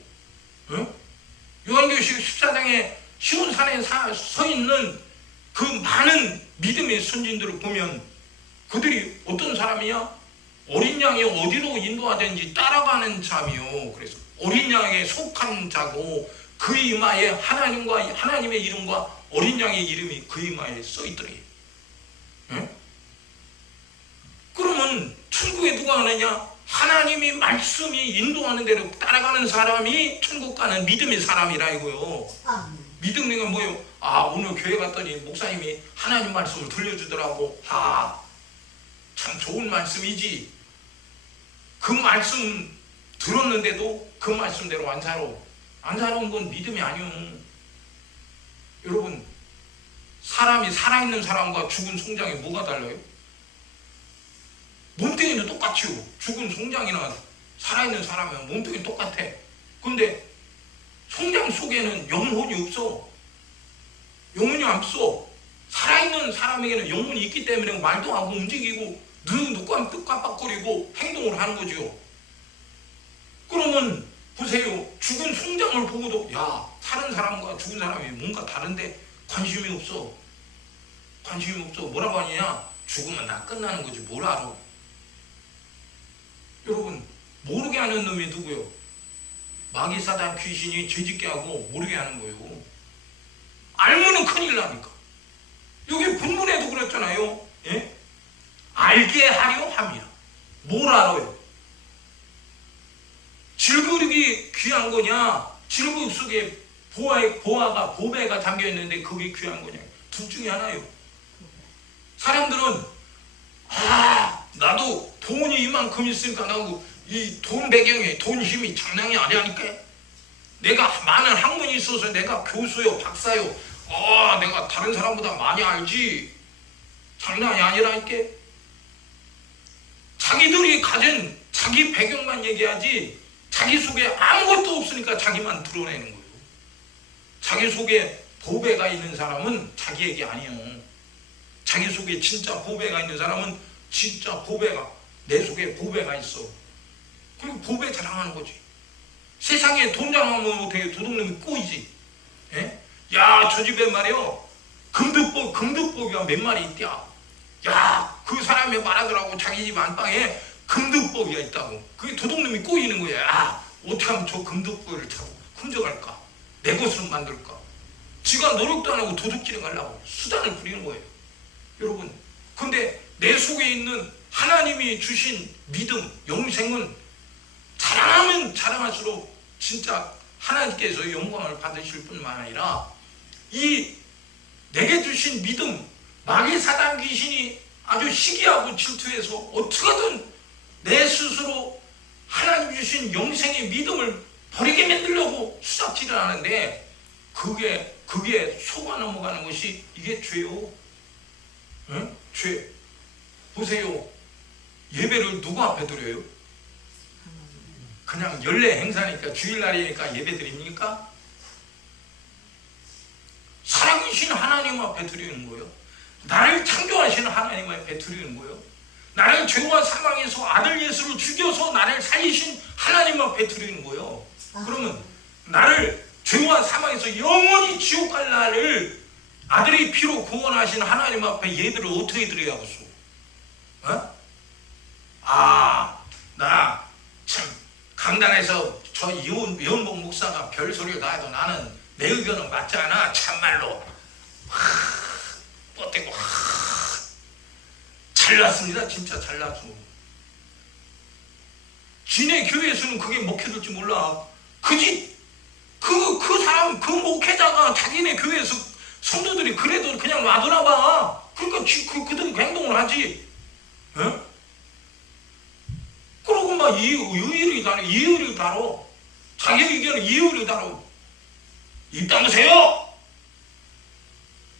요한계시록 14장에 시온산에 서 있는 그 많은 믿음의 선진들을 보면 그들이 어떤 사람이야? 어린 양이 어디로 인도하든지 따라가는 자며, 그래서 어린 양에 속한 자고 그 이마에 하나님과 하나님의 이름과 어린 양의 이름이 그 이마에 써 있더래. 그러면 천국에 누가 가느냐? 하나님이 말씀이 인도하는 대로 따라가는 사람이 천국 가는 믿음의 사람이라 이거요. 믿음이 뭐예요? 오늘 교회 갔더니 목사님이 하나님 말씀을 들려주더라고. 참 좋은 말씀이지. 그 말씀 들었는데도 그 말씀대로 안 살아온 건 믿음이 아니요. 여러분, 사람이 살아있는 사람과 죽은 송장이 뭐가 달라요? 몸뚱이는 똑같지요. 죽은 송장이나 살아있는 사람은 몸뚱이 똑같아. 근데 송장 속에는 영혼이 없어. 영혼이 없어. 살아있는 사람에게는 영혼이 있기 때문에 말도 하고 움직이고 눈과 깜빡거리고 행동을 하는 거지요. 그러면 보세요. 죽은 송장을 보고도 사는 사람과 죽은 사람이 뭔가 다른데 관심이 없어. 뭐라고 하느냐? 죽으면 다 끝나는 거지 뭘 알아. 여러분, 모르게 하는 놈이 누구요? 마귀 사단 귀신이 죄짓게 하고 모르게 하는 거예요. 알면은 큰일 나니까. 여기 본문에도 그랬잖아요. 알게 하려 함이라. 뭘 알아요? 질그릇이 귀한 거냐? 질그릇 속에 보배가 담겨있는데 그게 귀한 거냐? 둘 중에 하나예요. 사람들은 나도 돈이 이만큼 있으니까 나도 이 돈 배경에 돈 힘이 장난이 아니라니까. 내가 많은 학문이 있어서 내가 교수요 박사요 내가 다른 사람보다 많이 알지 장난이 아니라니까. 자기들이 가진 자기 배경만 얘기하지 자기 속에 아무것도 없으니까 자기만 드러내는 거예요. 자기 속에 보배가 있는 사람은 자기 얘기 아니에요. 자기 속에 진짜 보배가 있는 사람은 진짜 보배가 내 속에 보배가 있어. 그리고 보배 자랑하는 거지. 세상에 돈 자랑하면 어떻게 도둑놈이 꼬이지. 예? 야, 저 집에 말이요 금득보기가 몇 마리 있대야. 야, 그 사람이 말하더라고. 자기 집 안방에 금득보기가 있다고. 그게 도둑놈이 꼬이는 거야. 야, 어떻게 하면 저 금득보기를 차고 훔쳐갈까? 내 것으로 만들까? 지가 노력도 안 하고 도둑질을 하려고 수단을 부리는 거예요. 여러분, 근데 내 속에 있는 하나님이 주신 믿음, 영생은 자랑하면 자랑할수록 진짜 하나님께서 영광을 받으실 뿐만 아니라 이 내게 주신 믿음, 마귀 사단 귀신이 아주 시기하고 질투해서 어떻게든 내 스스로 하나님 주신 영생의 믿음을 버리게 만들려고 수작질을 하는데 그게 속아 넘어가는 것이 이게 죄요. 응? 죄. 보세요. 예배를 누구 앞에 드려요? 그냥 연례 행사니까 주일날이니까 예배 드립니까? 살아계신 하나님 앞에 드리는 거예요. 나를 창조하시는 하나님 앞에 드리는 거예요. 나를 죄와 사망에서 아들 예수를 죽여서 나를 살리신 하나님 앞에 드리는 거예요. 그러면 나를 죄와 사망에서 영원히 지옥 갈 나를 아들의 피로 구원하신 하나님 앞에 예배를 어떻게 드려야겠어? 나 참 강단에서 저 이원복 목사가 별소리를 다 해도 나는 내 의견은 맞지 않아. 참말로 뻗대고 잘났습니다. 진짜 잘났어. 지네 교회에서는 그게 먹혀들지 몰라. 그 사람, 그 목회자가 자기네 교회에서 성도들이 그래도 그냥 놔두나 봐. 그러니까 그들 행동을 하지. 어? 그러고 막 이의를 다뤄. 자기 의견을 이의를 다뤄. 입 다무세요.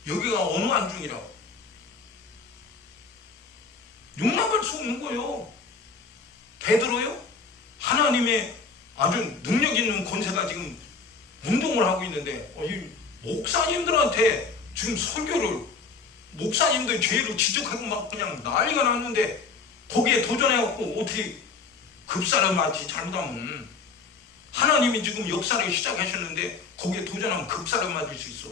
여기가 어느 안중이라고. 용납할 수 없는 거예요. 베드로요? 하나님의 아주 능력 있는 권세가 지금 운동을 하고 있는데 이 목사님들한테 지금 설교를 목사님들 죄를 지적하고 막 그냥 난리가 났는데 거기에 도전해갖고 어떻게 급사를 맞지? 잘못하면 하나님이 지금 역사를 시작하셨는데 거기에 도전하면 급사를 맞을 수 있어.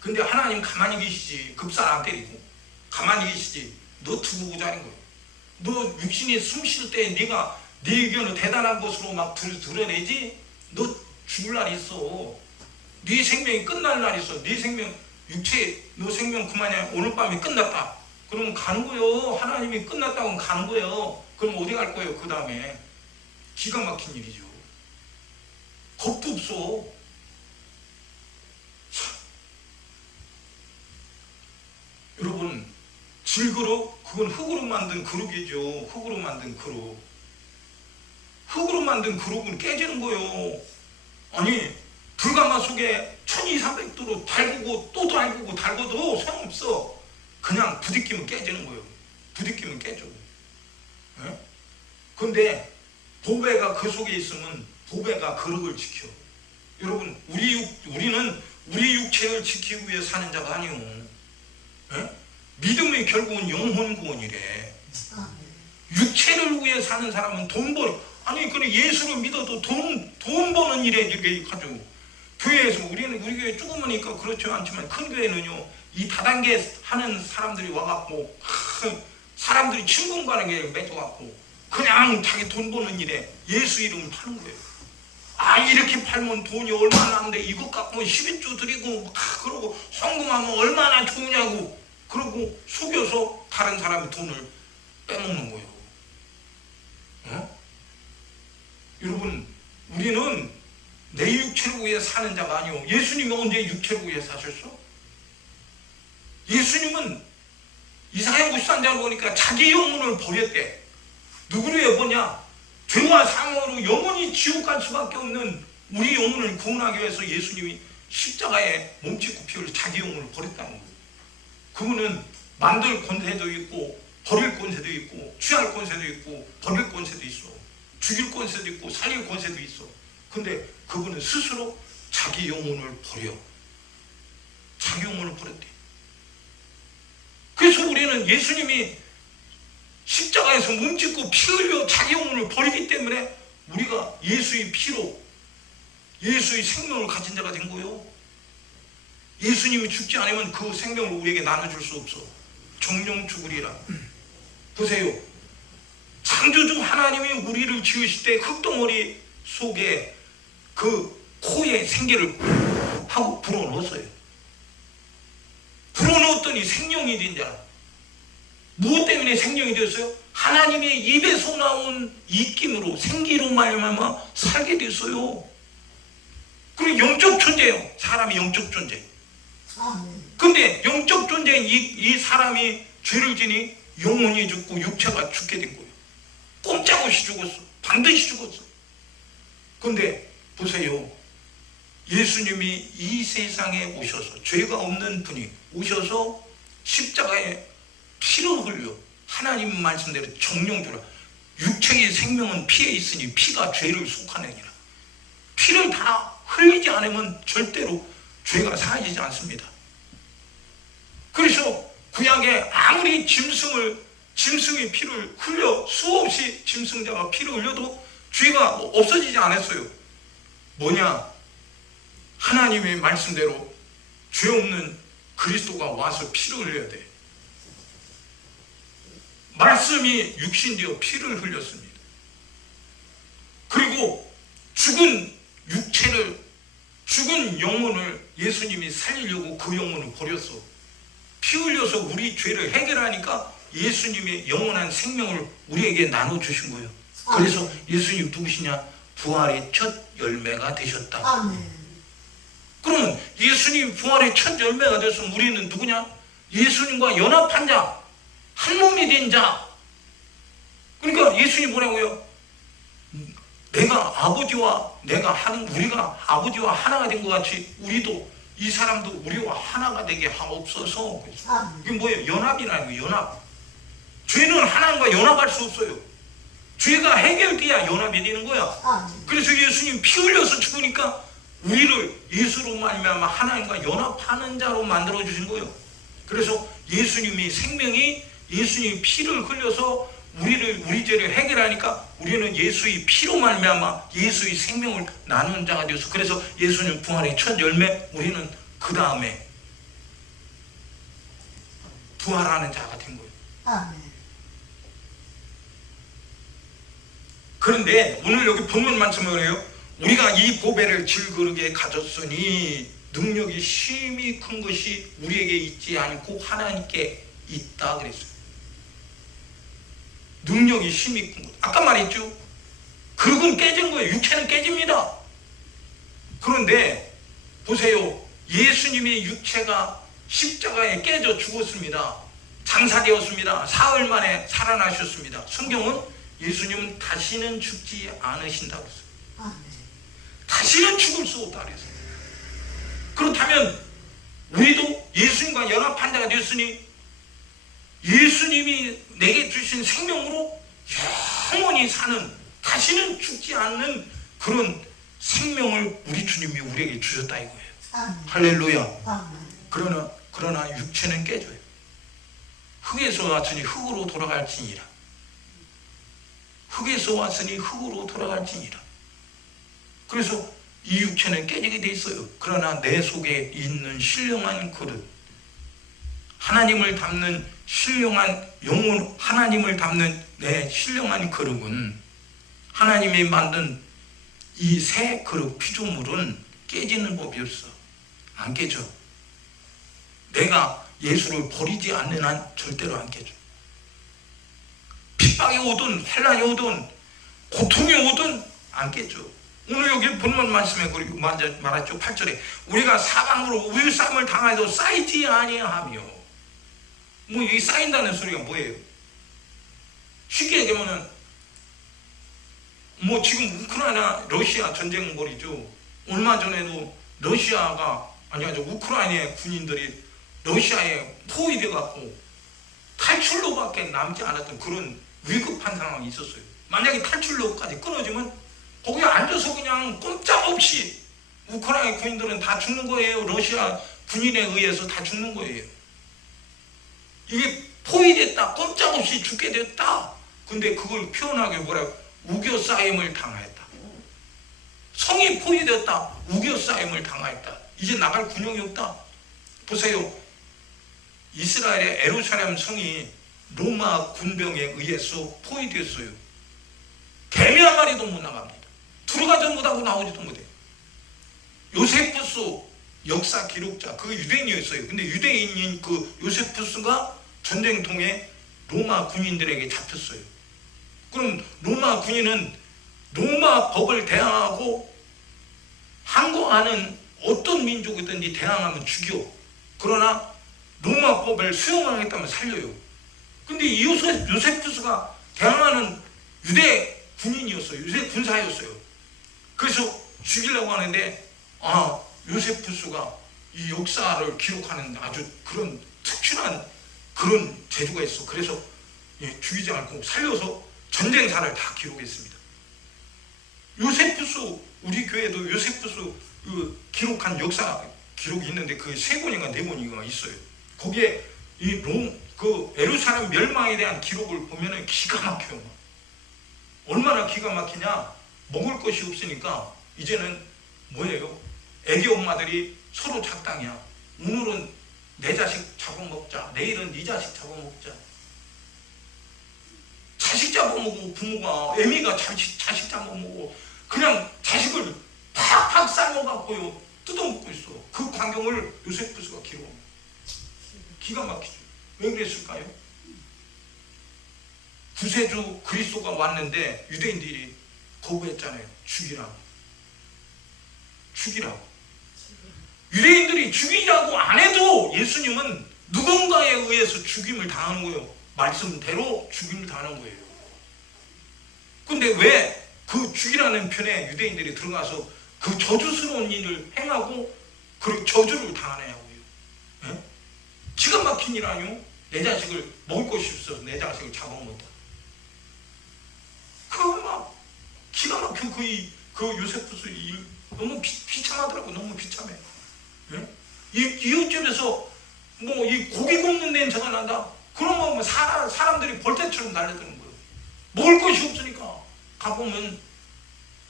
근데 하나님 가만히 계시지. 급사를 안 때리고 가만히 계시지. 너 두고 보자는 거야. 너 육신이 숨 쉴 때 네가 네 의견을 대단한 것으로 막 드러내지? 너 죽을 날이 있어. 네 생명이 끝날 날이 있어. 네 생명 육체 너 생명 그만이야. 오늘 밤에 끝났다. 그러면 가는 거예요. 하나님이 끝났다고 하면 가는 거예요. 그럼 어디 갈 거예요? 그 다음에 기가 막힌 일이죠. 겁도 없어. 여러분, 질그릇 그건 흙으로 만든 그릇이죠. 흙으로 만든 그릇. 흙으로 만든 그릇은 깨지는 거예요. 아니 불가마 속에 1200도로 달구고 또 달구고 달궈도 소용없어. 그냥 부딪히면 깨지는 거예요. 부딪히면 깨져. 네? 근데 보배가 그 속에 있으면 보배가 그릇을 지켜. 여러분, 우리는 우리 육체를 지키기 위해 사는 자가 아니오. 네? 믿음이 결국은 영혼 구원이래. 육체를 위해 사는 사람은 돈 벌. 아니 그래 예수를 믿어도 돈 버는 일에 이렇게 가지고 교회에서 우리 교회 조그마니까 그렇지 않지만 큰 교회는요 이 다단계 하는 사람들이 와갖고 사람들이 친분 관계를 맺어갖고 그냥 자기 돈 버는 일에 예수 이름을 파는 거예요. 이렇게 팔면 돈이 얼마나 나는데 이것 갖고 11조 드리고 그러고 성금하면 얼마나 좋으냐고 그러고 속여서 다른 사람의 돈을 빼먹는 거예요. 어? 여러분, 우리는 내 육체를 위해 사는 자가 아니오. 예수님이 언제 육체를 위해 사셨어? 예수님은 이사야 53장 보니까 자기 영혼을 버렸대. 누구를 위해 보냐? 죄와 사망으로 영원히 지옥 갈 수밖에 없는 우리 영혼을 구원하기 위해서 예수님이 십자가에 몸짓고 피 흘려 자기 영혼을 버렸다는 거예요. 그분은 만들 권세도 있고 버릴 권세도 있고 취할 권세도 있고 버릴 권세도 있어. 죽일 권세도 있고 살릴 권세도 있어. 근데 그분은 스스로 자기 영혼을 버려. 자기 영혼을 버렸대. 그래서 우리는 예수님이 십자가에서 몸짓고 피 흘려 자기 영혼을 버리기 때문에 우리가 예수의 피로 예수의 생명을 가진 자가 된 거예요. 예수님이 죽지 않으면 그 생명을 우리에게 나눠줄 수 없어. 정령 죽으리라. 보세요. 창조주 하나님이 우리를 지으실 때 흙덩어리 속에 그 코에 생기를 하고 불어넣었어요. 불어넣었더니 생명이 된 자. 무엇 때문에 생명이 되었어요? 하나님의 입에서 나온 입김으로 생기로 말미암아 살게 됐어요. 그리고 영적 존재예요. 사람이 영적 존재. 근데 영적 존재인 이 사람이 죄를 지니 영혼이 죽고 육체가 죽게 된 거예요. 꼼짝없이 죽었어. 반드시 죽었어. 근데 보세요. 예수님이 이 세상에 오셔서 죄가 없는 분이 오셔서 십자가에 피를 흘려 하나님 말씀대로 정령주라. 육체의 생명은 피에 있으니 피가 죄를 속하느니라. 피를 다 흘리지 않으면 절대로 죄가 사해지지 않습니다. 그래서 구약에 아무리 짐승의 피를 흘려 수없이 짐승자가 피를 흘려도 죄가 없어지지 않았어요. 뭐냐? 하나님의 말씀대로 죄 없는 그리스도가 와서 피를 흘려야 돼. 말씀이 육신되어 피를 흘렸습니다. 그리고 죽은 육체를, 죽은 영혼을 예수님이 살리려고 그 영혼을 버렸어. 피 흘려서 우리 죄를 해결하니까 예수님의 영원한 생명을 우리에게 나눠주신 거예요. 그래서 예수님 누구시냐? 부활의 첫 열매가 되셨다. 아멘. 그러면 예수님 부활의 첫 열매가 됐으면 우리는 누구냐? 예수님과 연합한 자, 한 몸이 된 자. 그러니까 예수님 뭐라고요? 내가 아버지와 우리가 아버지와 하나가 된 것 같이 우리도, 이 사람도 우리와 하나가 되게 하옵소서. 이게 뭐예요? 연합이라는 거예요. 연합. 죄는 하나님과 연합할 수 없어요. 죄가 해결돼야 연합이 되는 거야. 그래서 예수님 피 흘려서 죽으니까 우리를 예수로 말미암아 하나님과 연합하는 자로 만들어 주신 거예요. 그래서 예수님이 생명이, 예수님이 피를 흘려서 우리 죄를 해결하니까 우리는 예수의 피로 말미암아 예수의 생명을 나누는 자가 되어서, 그래서 예수님 부활의 첫 열매, 우리는 그 다음에 부활하는 자가 된 거예요. 아멘. 그런데 오늘 여기 본문 말씀을 해요. 우리가 이 보배를 질그릇에 가졌으니 능력이 심히 큰 것이 우리에게 있지 않고 하나님께 있다 그랬어요. 능력이 심히 큰 것. 아까 말했죠. 그릇은 깨진 거예요. 육체는 깨집니다. 그런데 보세요. 예수님의 육체가 십자가에 깨져 죽었습니다. 장사되었습니다. 사흘 만에 살아나셨습니다. 성경은 예수님은 다시는 죽지 않으신다고 했어요. 아멘. 다시는 죽을 수 없다 그랬어요. 그렇다면 우리도 예수님과 연합한 자가 되었으니 예수님이 내게 주신 생명으로 영원히 사는, 다시는 죽지 않는 그런 생명을 우리 주님이 우리에게 주셨다 이거예요. 아멘. 할렐루야. 아멘. 그러나 육체는 깨져요. 흙에서 왔으니 흙으로 돌아갈지니라. 흙에서 왔으니 흙으로 돌아갈지니라. 그래서 이 육체는 깨지게 돼 있어요. 그러나 내 속에 있는 신령한 그릇, 하나님을 담는 신령한 영혼, 하나님을 담는 내 신령한 그릇은, 하나님이 만든 이 새 그릇 피조물은 깨지는 법이 없어. 안 깨져. 내가 예수를 버리지 않는 한 절대로 안 깨져. 핍박이 오든 환난이 오든 고통이 오든 안 깨져. 오늘 여기 본문 말씀에 그리고 말했죠. 8절에 우리가 사방으로 우유쌈을 당하여도 쌓이지 아니하며. 뭐 이 쌓인다는 소리가 뭐예요? 쉽게 얘기하면 뭐 지금 우크라이나 러시아 전쟁 벌이죠. 얼마 전에도 러시아가 아니죠, 우크라이나의 군인들이 러시아에 포위돼 갖고 탈출로밖에 남지 않았던 그런 위급한 상황이 있었어요. 만약에 탈출로까지 끊어지면 거기 앉아서 그냥 꼼짝없이 우크라이나 군인들은 다 죽는 거예요. 러시아 군인에 의해서 다 죽는 거예요. 이게 포위됐다, 꼼짝없이 죽게 됐다. 근데 그걸 표현하기 뭐라고? 우겨싸임을 당하였다. 성이 포위되었다, 우겨싸임을 당하였다. 이제 나갈 군용이 없다. 보세요. 이스라엘의 예루살렘 성이 로마 군병에 의해서 포위됐어요. 개미 한 마리도 못 나갑니다. 들어가지 못하고 나오지도 못해요. 요세푸스 역사 기록자, 그 유대인이었어요. 근데 유대인인 그 요세푸스가 전쟁통에 로마 군인들에게 잡혔어요. 그럼 로마 군인은 로마 법을 대항하고 항거하는 어떤 민족이든지 대항하면 죽여. 그러나 로마 법을 수용하겠다면 살려요. 근데 이 요세푸스가 대항하는 유대 군인이었어요. 유대 군사였어요. 그래서 죽이려고 하는데 요세푸스가 이 역사를 기록하는 아주 그런 특출한 그런 재주가 있어. 그래서 죽이지 않고 살려서 전쟁사를 다 기록했습니다. 요세푸스, 우리 교회도 요세푸스 그 기록한 역사 기록이 있는데 그 3권인가 4권인가 있어요. 거기에 그 예루살렘 멸망에 대한 기록을 보면은 기가 막혀요. 얼마나 기가 막히냐? 먹을 것이 없으니까 이제는 뭐예요? 애기 엄마들이 서로 작당이야. 오늘은 내 자식 잡아먹자, 내일은 네 자식 잡아먹자. 자식 잡아먹고 부모가, 애미가 자식 잡아먹고 그냥 자식을 팍팍 삶아갖고요 뜯어먹고 있어. 그 광경을 요세푸스가 기록합니다. 기가 막히죠. 왜 그랬을까요? 구세주 그리스도가 왔는데 유대인들이 거부했잖아요. 죽이라고. 유대인들이 죽이라고 안 해도 예수님은 누군가에 의해서 죽임을 당하는 거예요. 말씀대로 죽임을 당하는 거예요. 근데 왜 그 죽이라는 편에 유대인들이 들어가서 그 저주스러운 일을 행하고 그 저주를 당하냐고요. 예? 기가 막힌 일 아니요? 내 자식을 먹을 것이 없어서 내 자식을 잡아먹었다. 그거 막 기가 막힌 그 요세푸스 일 너무 비참하더라고. 너무 비참해. 예? 이웃집에서 뭐 이 고기 굽는 냄새가 난다. 그러면 사람들이 벌떼처럼 날려드는 거예요. 먹을 것이 없으니까 가보면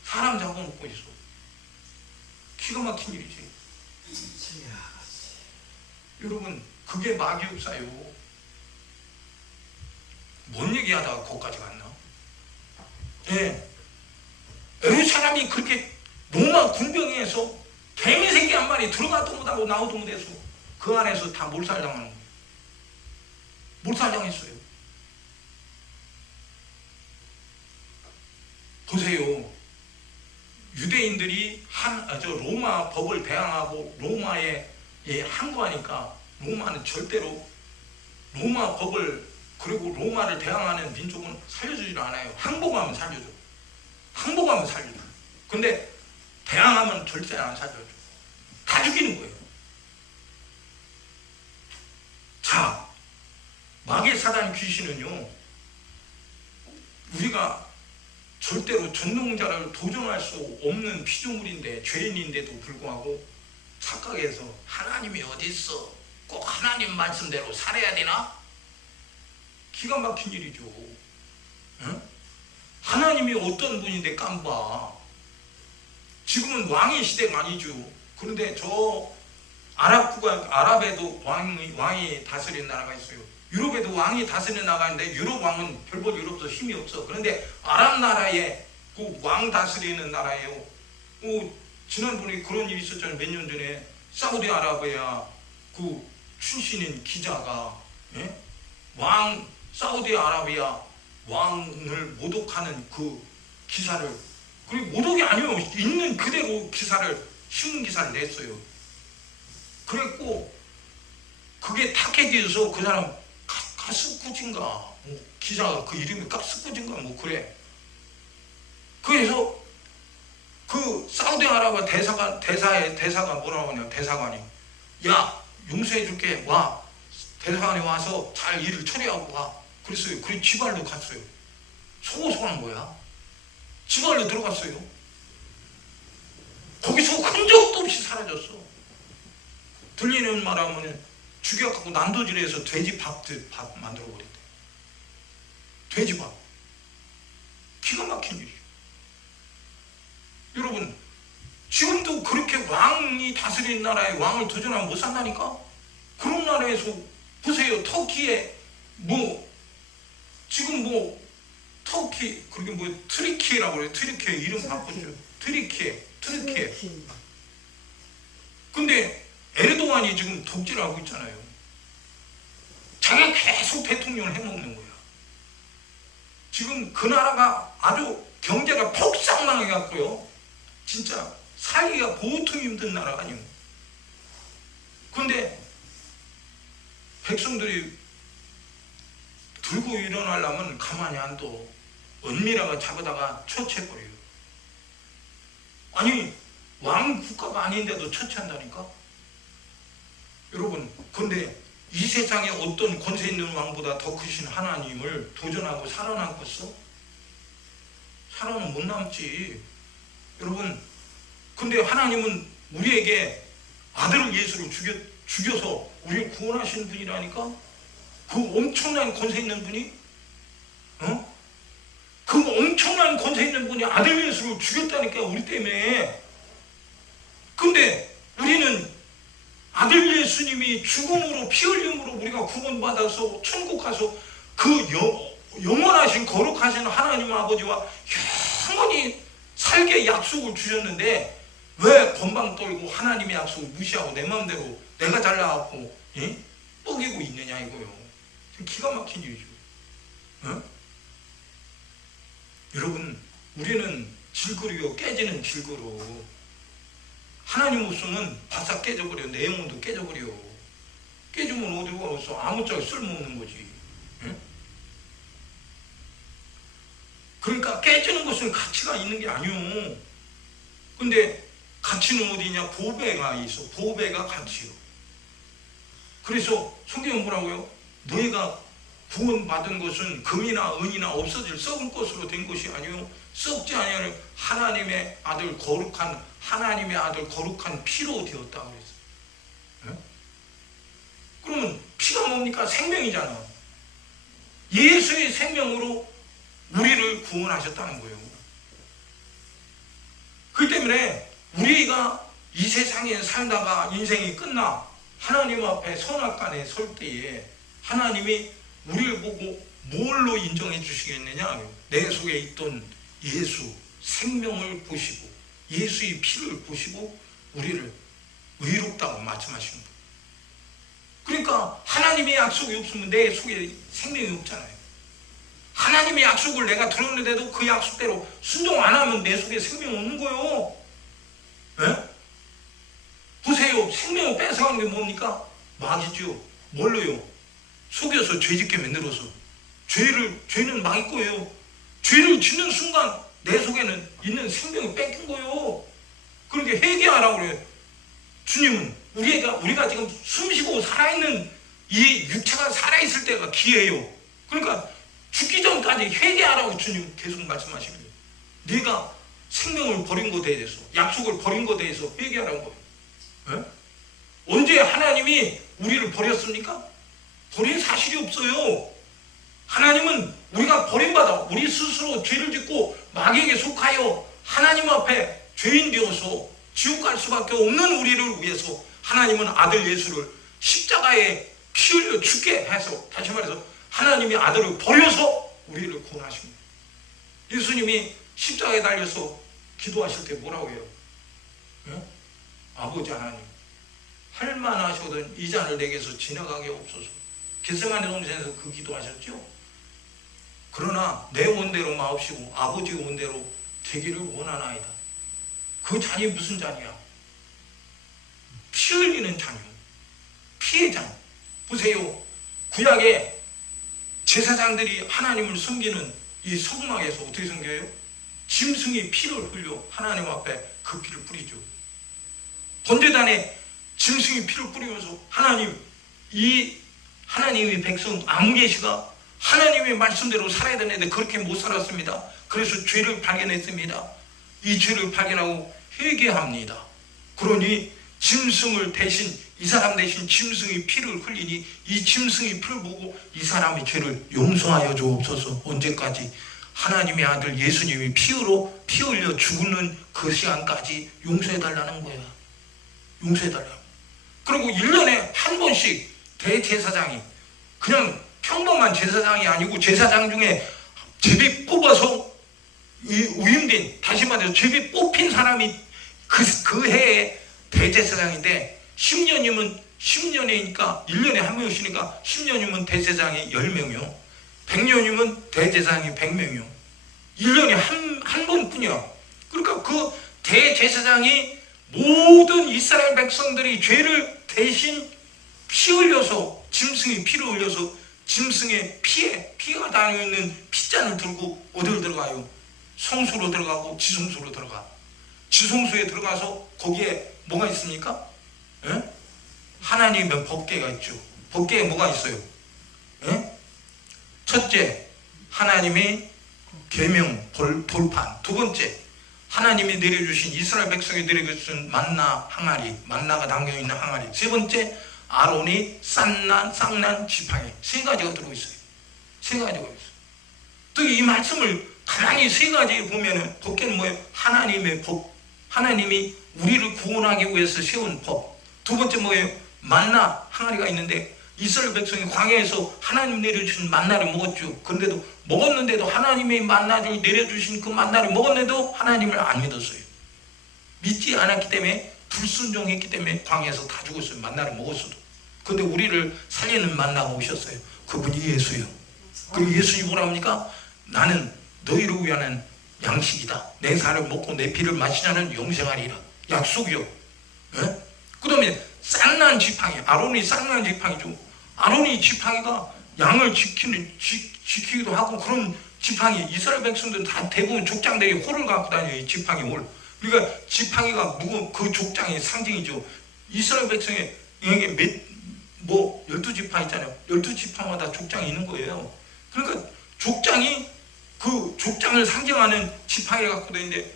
사람 잡아먹고 있어. 기가 막힌 일이지. 여러분, 그게 마귀역사요. 뭔 얘기하다가 거기까지 갔나? 예. 예루살렘이 그렇게 로마 군병에서 개미 새끼 한 마리 들어가도 못하고 나오도 못해서 그 안에서 다 몰살당하는 거예요. 몰살당했어요. 보세요. 유대인들이 로마 법을 대항하고 로마에 항거하니까 로마는 절대로 로마 법을, 그리고 로마를 대항하는 민족은 살려주질 않아요. 항복하면 살려줘. 근데 대항하면 절대 안 살려줘. 다 죽이는 거예요. 자, 마귀 사단 귀신은요, 우리가 절대로 전능자를 도전할 수 없는 피조물인데, 죄인인데도 불구하고 착각해서 하나님이 어디 있어? 꼭 하나님 말씀대로 살아야 되나? 기가 막힌 일이죠. 응? 하나님이 어떤 분인데 깜봐. 지금은 왕의 시대가 아니죠. 그런데 저 아랍에도 왕이 다스리는 나라가 있어요. 유럽에도 왕이 다스리는 나라가 있는데 유럽 왕은 별볼 일 없어. 힘이 없어. 그런데 아랍 나라에 그 왕 다스리는 나라예요. 지난번에 그런 일이 있었잖아요. 몇 년 전에 사우디아라비아 그 출신인 기자가 사우디아라비아 왕을 모독하는 그 기사를, 그리고 모독이 아니면 있는 그대로 신문 기사를 냈어요. 그랬고 그게 타켓에서 그 사람 가스쿠진가 기자가 그 이름이 가스쿠진가 그래. 그래서 그 사우디아라비아 대사가 뭐라고 하냐, 대사관이, 야, 용서해 줄게, 와. 대사관에 와서 잘 일을 처리하고 와. 그랬어요. 그리고 지발로 갔어요. 소고소한 거야. 지발로 들어갔어요. 거기서 흔적도 없이 사라졌어. 들리는 말 하면 죽여갖고 난도질해서 돼지 밥 만들어버렸대. 돼지밥. 기가 막힌 일이에요. 여러분, 지금도 그렇게 왕이 다스리는 나라에 왕을 도전하면 못 산다니까? 그런 나라에서 보세요. 터키에 지금 터키, 그게 트리키라고 그래요. 트리키에 이름 바꿨죠. 트리키에. 근데 에르도안이 지금 독재를 하고 있잖아요. 자기가 계속 대통령을 해먹는 거야. 지금 그 나라가 아주 경제가 폭삭망해갖고요. 진짜 살기가 보통 힘든 나라가 아니에요. 근데 백성들이 들고 일어나려면 가만히 안 둬. 은밀하게 잡아다가 처치해버려요. 아니, 왕 국가가 아닌데도 처치한다니까? 여러분, 근데 이 세상에 어떤 권세 있는 왕보다 더 크신 하나님을 도전하고 살아남겠어? 살아는 못 남지. 여러분, 근데 하나님은 우리에게 아들을 예수를 죽여서 우리를 구원하신 분이라니까? 그 엄청난 권세 있는 분이? 그 엄청난 권세 있는 분이 아들 예수를 죽였다니까, 우리 때문에. 근데 우리는 아들 예수님이 죽음으로, 피 흘림으로 우리가 구원받아서 천국 가서 그 영원하신 거룩하신 하나님 아버지와 영원히 살게 약속을 주셨는데, 왜 건방 떨고 하나님의 약속을 무시하고 내 마음대로 내가 잘나갖고 뻐기고 있느냐 이거요. 기가 막힌 일이죠. 여러분, 우리는 질그리고 깨지는 질그로. 하나님 없으면 바싹 깨져버려. 내 영혼도 깨져버려. 깨지면 어디가 없어. 아무짝에 쓸모없는 거지. 그러니까 깨지는 것은 가치가 있는 게 아니오. 근데 가치는 어디냐? 보배가 있어. 보배가 가치요. 그래서 성경은 뭐라고요? 너희가 구원받은 것은 금이나 은이나 없어질 썩은 것으로 된 것이 아니요 썩지 아니하는 하나님의 아들 거룩한 피로 되었다 그랬어. 그러면 피가 뭡니까? 생명이잖아. 예수의 생명으로 우리를 구원하셨다는 거예요. 그렇기 때문에 우리가 이 세상에 살다가 인생이 끝나 하나님 앞에 선악간에 설 때에 하나님이 우리를 보고 뭘로 인정해 주시겠느냐? 내 속에 있던 예수 생명을 보시고 예수의 피를 보시고 우리를 의롭다고 말씀하시는 거예요. 그러니까 하나님의 약속이 없으면 내 속에 생명이 없잖아요. 하나님의 약속을 내가 들었는데도 그 약속대로 순종 안 하면 내 속에 생명 없는 거예요. 네? 보세요. 생명을 뺏어가는 게 뭡니까? 마귀죠. 뭘로요? 속여서 죄짓게 만들어서. 죄는 마귀 거예요. 죄를 짓는 순간 내 속에는 있는 생명이 뺏긴 거예요. 그러니까 회개하라고 그래요. 주님은 우리가 지금 숨쉬고 살아있는 이 육체가 살아있을 때가 기회예요. 그러니까 죽기 전까지 회개하라고 주님 계속 말씀하십니다. 네가 생명을 버린 것에 대해서, 약속을 버린 것에 대해서 회개하라는 거예요. 네? 언제 하나님이 우리를 버렸습니까? 버린 사실이 없어요. 하나님은 우리가 버림받아 우리 스스로 죄를 짓고 마귀에게 속하여 하나님 앞에 죄인 되어서 지옥 갈 수밖에 없는 우리를 위해서 하나님은 아들 예수를 십자가에 피 흘려 죽게 해서, 다시 말해서 하나님이 아들을 버려서 우리를 구원하십니다. 예수님이 십자가에 달려서 기도하실 때 뭐라고 해요? 네? 아버지 하나님, 할만하시거든 이 잔을 내게서 지나가게 없소서. 겟세마네 동산에서 그 기도하셨죠. 그러나 내 원대로 마옵시고 아버지 원대로 되기를 원하나이다. 그 잔이 무슨 잔이야? 피 흘리는 잔이요. 피의 잔. 보세요. 구약에 제사장들이 하나님을 섬기는 이 성막에서 어떻게 섬겨요? 짐승이 피를 흘려 하나님 앞에 그 피를 뿌리죠. 번제단에 짐승이 피를 뿌리면서 하나님의 백성 아무개시가 하나님의 말씀대로 살아야 되는데 그렇게 못 살았습니다. 그래서 죄를 발견했습니다. 이 죄를 발견하고 회개합니다. 그러니 짐승을 대신, 이 사람 대신 짐승이 피를 흘리니 이 짐승의 피를 보고 이 사람의 죄를 용서하여 주옵소서. 언제까지? 하나님의 아들 예수님이 피 흘려 죽는 그 시간까지 용서해달라는 거야. 용서해달라고. 그리고 1년에 한 번씩 대제사장이, 그냥 평범한 제사장이 아니고 제사장 중에 제비 뽑아서 위임된, 다시 말해서 제비 뽑힌 사람이 그 해에 대제사장인데 10년이니까 1년에 한 명씩이니까 10년이면 대제사장이 10명이요. 100년이면 대제사장이 100명이요. 1년에 한 번뿐이야. 그러니까 그 대제사장이 모든 이스라엘 백성들이 죄를 대신 피 흘려서, 짐승이 피를 흘려서 짐승의 피가 닿아있는 핏잔을 들고 어디로 들어가요? 성수로 들어가고 지성소로 들어가. 지성소에 들어가서 거기에 뭐가 있습니까? 에? 하나님의 법궤가 있죠. 법궤에 뭐가 있어요? 에? 첫째, 하나님의 계명 돌판. 두 번째, 하나님이 내려주신, 이스라엘 백성이 내려주신 만나 항아리, 만나가 담겨있는 항아리. 세 번째, 아론이 쌍난 지팡이. 세 가지가 들어있어요. 세 가지가 있어요. 또 이 말씀을 가만히 세 가지 보면은, 법궤는 뭐예요? 하나님의 법. 하나님이 우리를 구원하기 위해서 세운 법. 두 번째 뭐예요? 만나 항아리가 있는데 이스라엘 백성이 광야에서 하나님 내려주신 만나를 먹었죠. 그런데도 먹었는데도 하나님의 만나를 내려주신 그 만나를 먹었는데도 하나님을 안 믿었어요. 믿지 않았기 때문에, 불순종했기 때문에 광야에서 다 죽었어요. 만나를 먹었어도. 그런데 우리를 살리는 만나가 오셨어요. 그분이 예수요. 그리고 예수님 뭐라 합니까? 나는 너희를 위한 양식이다. 내 살을 먹고 내 피를 마시자는 영생하리라. 약속이요. 그 다음에 쌍난 지팡이. 아론이 쌍난 지팡이죠. 아론이 지팡이가 양을 지키기도 하고, 그런 지팡이, 이스라엘 백성들은 다 대부분 족장들이 홀을 갖고 다녀요. 이 지팡이 홀. 그러니까 지팡이가 그 족장의 상징이죠. 이스라엘 백성에 12지파 있잖아요. 12지파마다 족장이 있는 거예요. 그러니까 그 족장을 상징하는 지팡이를 갖고 다니는데,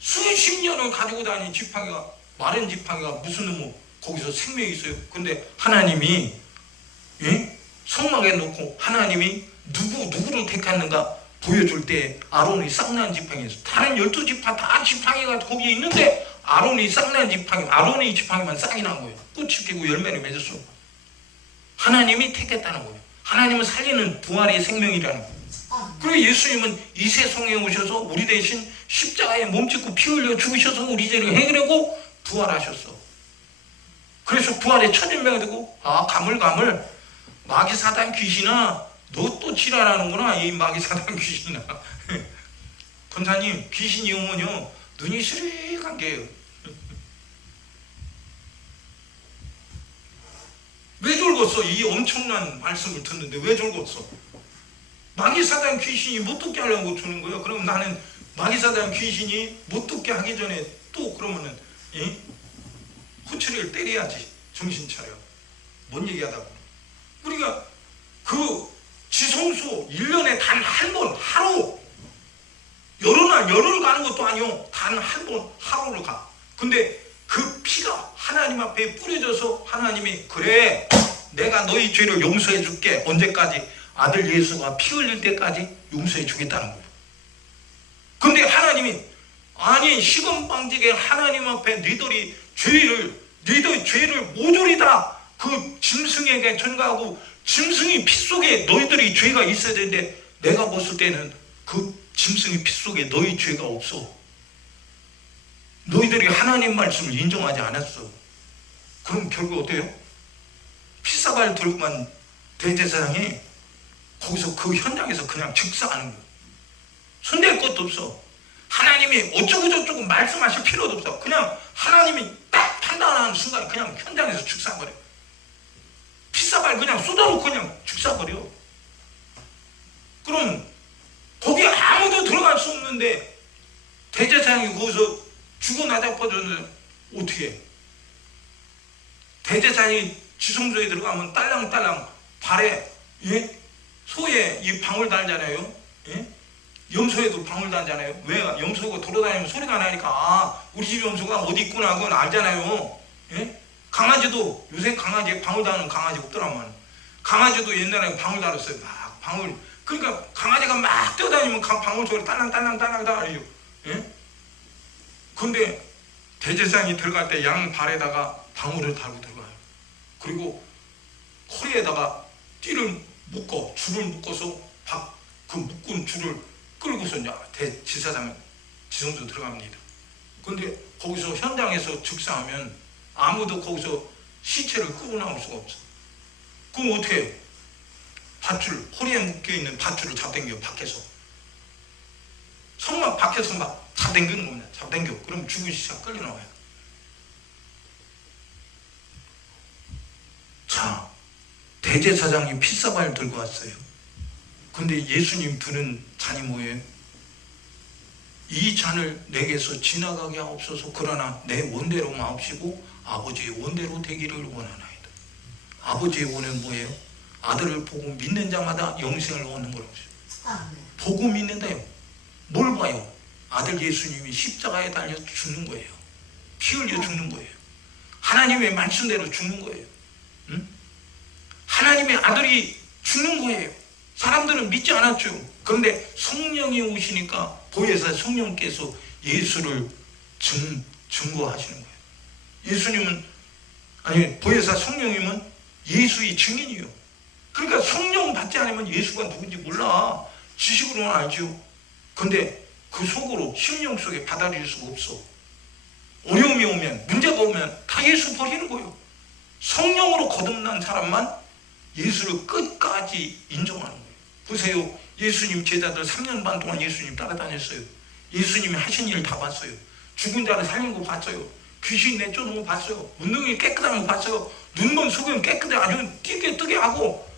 수십 년을 가지고 다니는 지팡이가, 마른 지팡이가 무슨 거기서 생명이 있어요. 근데 하나님이 성막에 놓고 하나님이 누구를 택했는가 보여줄 때 아론이 쌍난 지팡이에서, 다른 12지파 다 지팡이가 거기에 있는데 아론이 쌍난 지팡이, 아론의 지팡이만 쌍이 난 거예요. 꽃이 피고 열매를 맺었어. 하나님이 택했다는 거예요. 하나님은 살리는 부활의 생명이라는 거예요. 그리고 예수님은 이 세상에 오셔서 우리 대신 십자가에 몸짓고 피 흘려 죽으셔서 우리 죄를 해결하고 부활하셨어. 그래서 부활의 첫 인명이 되고, 가물 마귀사단 귀신아, 너 또 지랄하는구나, 이 마귀사단 귀신아. 권사님, 귀신이 오면요 눈이 시리한 게요. 왜 졸궜어? 이 엄청난 말씀을 듣는데 왜 졸궜어? 마귀사단 귀신이 못 듣게 하려고 주는 거예요. 그럼 나는 마귀사단 귀신이 못 듣게 하기 전에 또 그러면은 호철이를 때려야지. 정신 차려. 뭔 얘기하다 보니. 우리가 그 지성소 1년에 단 한 번, 하루, 열흘 가는 것도 아니요. 단 한 번 하루를 가. 근데 그 피가 하나님 앞에 뿌려져서 하나님이, 그래, 내가 너희 죄를 용서해 줄게. 언제까지? 아들 예수가 피 흘릴 때까지 용서해 주겠다는 거예요. 근데 하나님이, 아니 시건방지게 하나님 앞에 너희들이 죄를 모조리 다 그 짐승에게 전가하고, 짐승의 피 속에 너희들이 죄가 있어야 되는데, 내가 봤을 때는 그 짐승의 피 속에 너희 죄가 없어. 너희들이 하나님 말씀을 인정하지 않았어. 그럼 결국 어때요? 피사발 들고만 대제사장이 거기서 그 현장에서 그냥 즉사하는 거예요. 손댈 것도 없어. 하나님이 어쩌고저쩌고 말씀하실 필요도 없어. 그냥 하나님이 딱 판단하는 순간 그냥 현장에서 즉사버려. 피사발 그냥 쏟아놓고 그냥 즉사버려. 그럼 거기에 아무도 들어갈 수 없는데 죽어 나자빠졌는데 어떻게 해? 대제사장이 지성소에 들어가면 딸랑딸랑 발에 소에 이 방울 달잖아요. 염소에도 방울 달잖아요. 왜? 염소가 돌아다니면 소리가 나니까 우리 집 염소가 어디 있구나 그건 알잖아요. 강아지도 요새 강아지에 방울 다는 강아지 없더라만. 강아지도 옛날에 방울 달았어요. 막 방울. 그러니까 강아지가 막 뛰어다니면 방울 소리 딸랑딸랑 알죠. 근데 대제사장이 들어갈 때 양 발에다가 방울을 달고 들어가요. 그리고 허리에다가 띠를 묶어 줄을 묶어서 그 묶은 줄을 끌고서 이제 대지사장 지성소 들어갑니다. 근데 거기서 현장에서 즉사하면 아무도 거기서 시체를 끌고 나올 수가 없어. 그럼 어떻게 해요? 밧줄, 허리에 묶여있는 밧줄을 잡당겨요. 밖에서 성막 밖에서 막 잡당기는 겁니다. 잡당겨. 그럼 죽은 시체가 끌려 나와요. 자, 대제사장이 피사발을 들고 왔어요. 근데 예수님 드는 잔이 뭐예요? 이 잔을 내게서 지나가게 하옵소서. 그러나 내 원대로 마옵시고 아버지의 원대로 되기를 원하나이다. 아버지의 원은 뭐예요? 아들을 보고 믿는 자마다 영생을 얻는 거라고 했어요. 보고 믿는다요. 뭘 봐요? 아들 예수님이 십자가에 달려 죽는 거예요. 피 흘려 죽는 거예요. 하나님의 말씀대로 죽는 거예요. 하나님의 아들이 죽는 거예요. 사람들은 믿지 않았죠. 그런데 성령이 오시니까 보혜사 성령께서 예수를 증거하시는 거예요. 예수님은 보혜사 성령님은 예수의 증인이요. 그러니까 성령 받지 않으면 예수가 누군지 몰라. 지식으로는 알죠. 근데 그 속으로 심령 속에 받아들일 수가 없어. 어려움이 오면 문제가 오면 다 예수 버리는 거예요. 성령으로 거듭난 사람만 예수를 끝까지 인정하는 거예요. 보세요. 예수님 제자들 3년 반 동안 예수님 따라다녔어요. 예수님이 하신 일 다 봤어요. 죽은 자를 살린 거 봤어요. 귀신 내쫓는 거 봤어요. 운동이 깨끗한 거 봤어요. 눈먼 속은 깨끗해 아주 뜨게 하고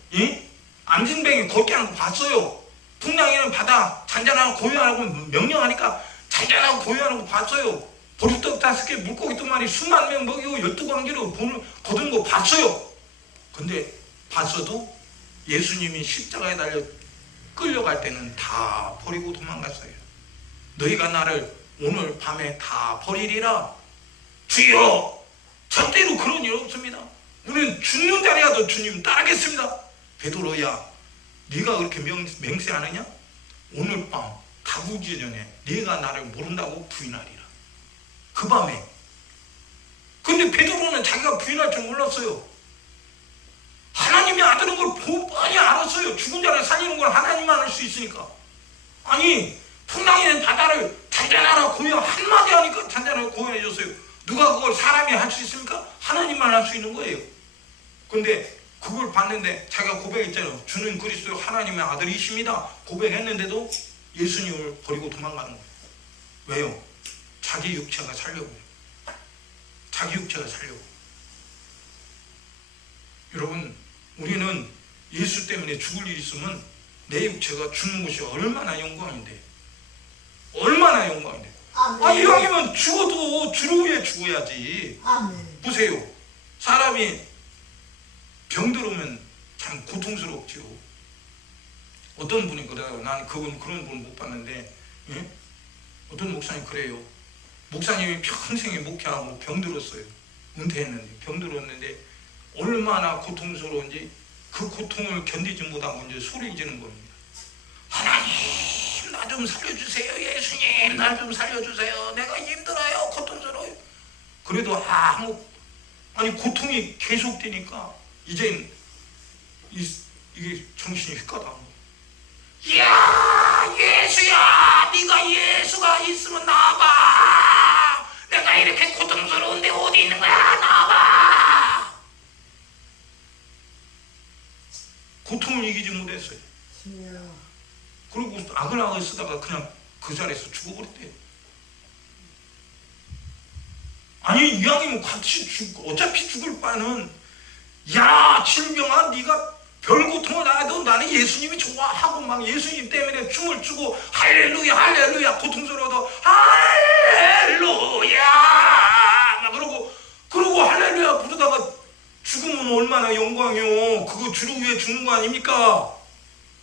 암진뱅이 걷게 하는 거 봤어요. 풍랑이는 바다 잔잔하고 고요하고 명령하니까 잔잔하고 고요하는 거 봤어요. 보리떡 5개 물고기 2마리 수만 명 먹이고 12광기로 거둔 거 봤어요. 근데 봤어도 예수님이 십자가에 달려 끌려갈 때는 다 버리고 도망갔어요. 너희가 나를 오늘 밤에 다 버리리라. 주여, 절대로 그런 일 없습니다. 우리는 죽는 자리라도 주님 따르겠습니다. 베드로야, 네가 그렇게 맹세하느냐? 오늘 밤 다구기 전에 네가 나를 모른다고 부인하리라. 그 밤에. 근데 베드로는 자기가 부인할 줄 몰랐어요. 하나님이 아들인 걸 뻔히 알았어요. 죽은 자를 살리는 걸 하나님만 할 수 있으니까. 아니 풍랑이는 바다를 잔잔하라 고요 한마디 하니까 잔잔하고 고요해졌어요. 누가 그걸 사람이 할 수 있습니까? 하나님만 할 수 있는 거예요. 근데 그걸 봤는데 자기가 고백했잖아요. 주는 그리스도 하나님의 아들이십니다. 고백했는데도 예수님을 버리고 도망가는 거예요. 왜요? 자기 육체가 살려고요. 자기 육체가 살려고. 여러분, 우리는 예수 때문에 죽을 일이 있으면 내 육체가 죽는 것이 얼마나 영광인데. 얼마나 영광인데. 이왕이면 죽어도 주를 위해 죽어야지. 아멘. 보세요. 사람이 병들으면 참 고통스럽죠. 어떤 분이 그래요. 난 그런 분을 못 봤는데 어떤 목사님 그래요. 목사님이 평생에 목회하고 병들었어요. 은퇴했는데 병들었는데 얼마나 고통스러운지 그 고통을 견디지 못하고 이제 소리 지르는 겁니다. 하나님 나 좀 살려주세요. 예수님 나 좀 살려주세요. 내가 힘들어요. 고통스러워요. 그래도 아니 고통이 계속되니까 이젠 이게 정신이 휘까다. 야 예수야, 네가 예수가 있으면 나와봐. 내가 이렇게 고통스러운데 어디 있는 거야? 나와봐. 고통을 이기지 못했어요. 그리고 아글아글 쓰다가 그냥 그 자리에서 죽어버렸대요. 아니 이왕이면 같이 어차피 죽을 바는 야 질병아 네가 별 고통을 나도 나는 예수님이 좋아하고 막 예수님 때문에 춤을 추고 할렐루야 할렐루야, 고통스러워도 할렐루야 막 그러고 할렐루야 부르다가 죽으면 얼마나 영광이요. 그거 주를 위해 죽는 거 아닙니까?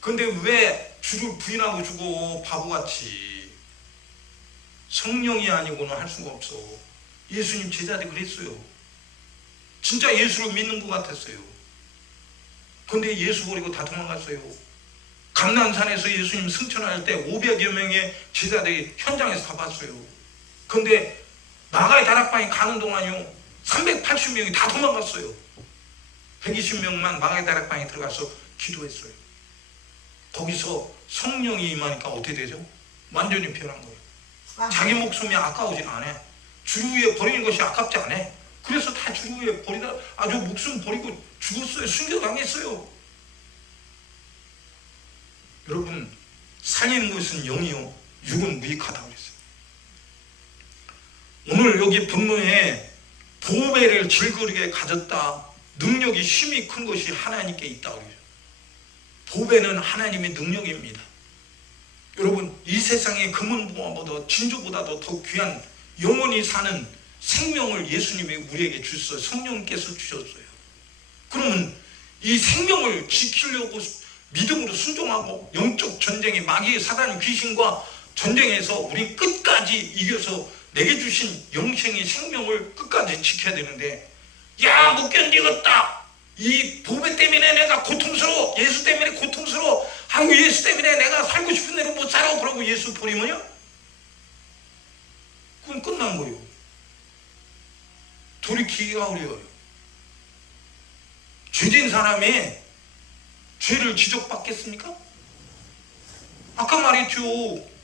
근데 왜 주를 부인하고 죽어, 바보같이. 성령이 아니고는 할 수가 없어. 예수님 제자들이 그랬어요. 진짜 예수를 믿는 것 같았어요. 근데 예수 버리고 다 도망갔어요. 감난산에서 예수님 승천할 때 500여 명의 제자들이 현장에서 다 봤어요. 근데 나가의 다락방에 가는 동안요 380명이 다 도망갔어요. 120명만 마가의 다락방에 들어가서 기도했어요. 거기서 성령이 임하니까 어떻게 되죠? 완전히 변한 거예요. 자기 목숨이 아까우지 않아. 주를 위해 버리는 것이 아깝지 않아. 그래서 다 주를 위해 버리다 아주 목숨 버리고 죽었어요. 순교당했어요. 여러분, 살리는 것은 영이요 육은 무익하다고 그랬어요. 오늘 여기 본문에 보배를 질그리게 가졌다, 능력이 힘이 큰 것이 하나님께 있다고 그래요. 보배는 하나님의 능력입니다. 여러분, 이 세상의 금은보화보다 진주보다도 더 귀한 영원히 사는 생명을 예수님이 우리에게 주셨어요. 성령께서 주셨어요. 그러면 이 생명을 지키려고 믿음으로 순종하고 영적 전쟁에 마귀의 사단 귀신과 전쟁에서 우리 끝까지 이겨서 내게 주신 영생의 생명을 끝까지 지켜야 되는데, 야, 못 견디겠다, 이 보배 때문에 내가 고통스러워, 예수 때문에 고통스러워, 아유 예수 때문에 내가 살고 싶은 대로 못 살아, 그러고 예수 버리면요 그건 끝난 거예요. 돌이키기가 어려워요. 죄진 사람이 죄를 지적받겠습니까? 아까 말했죠.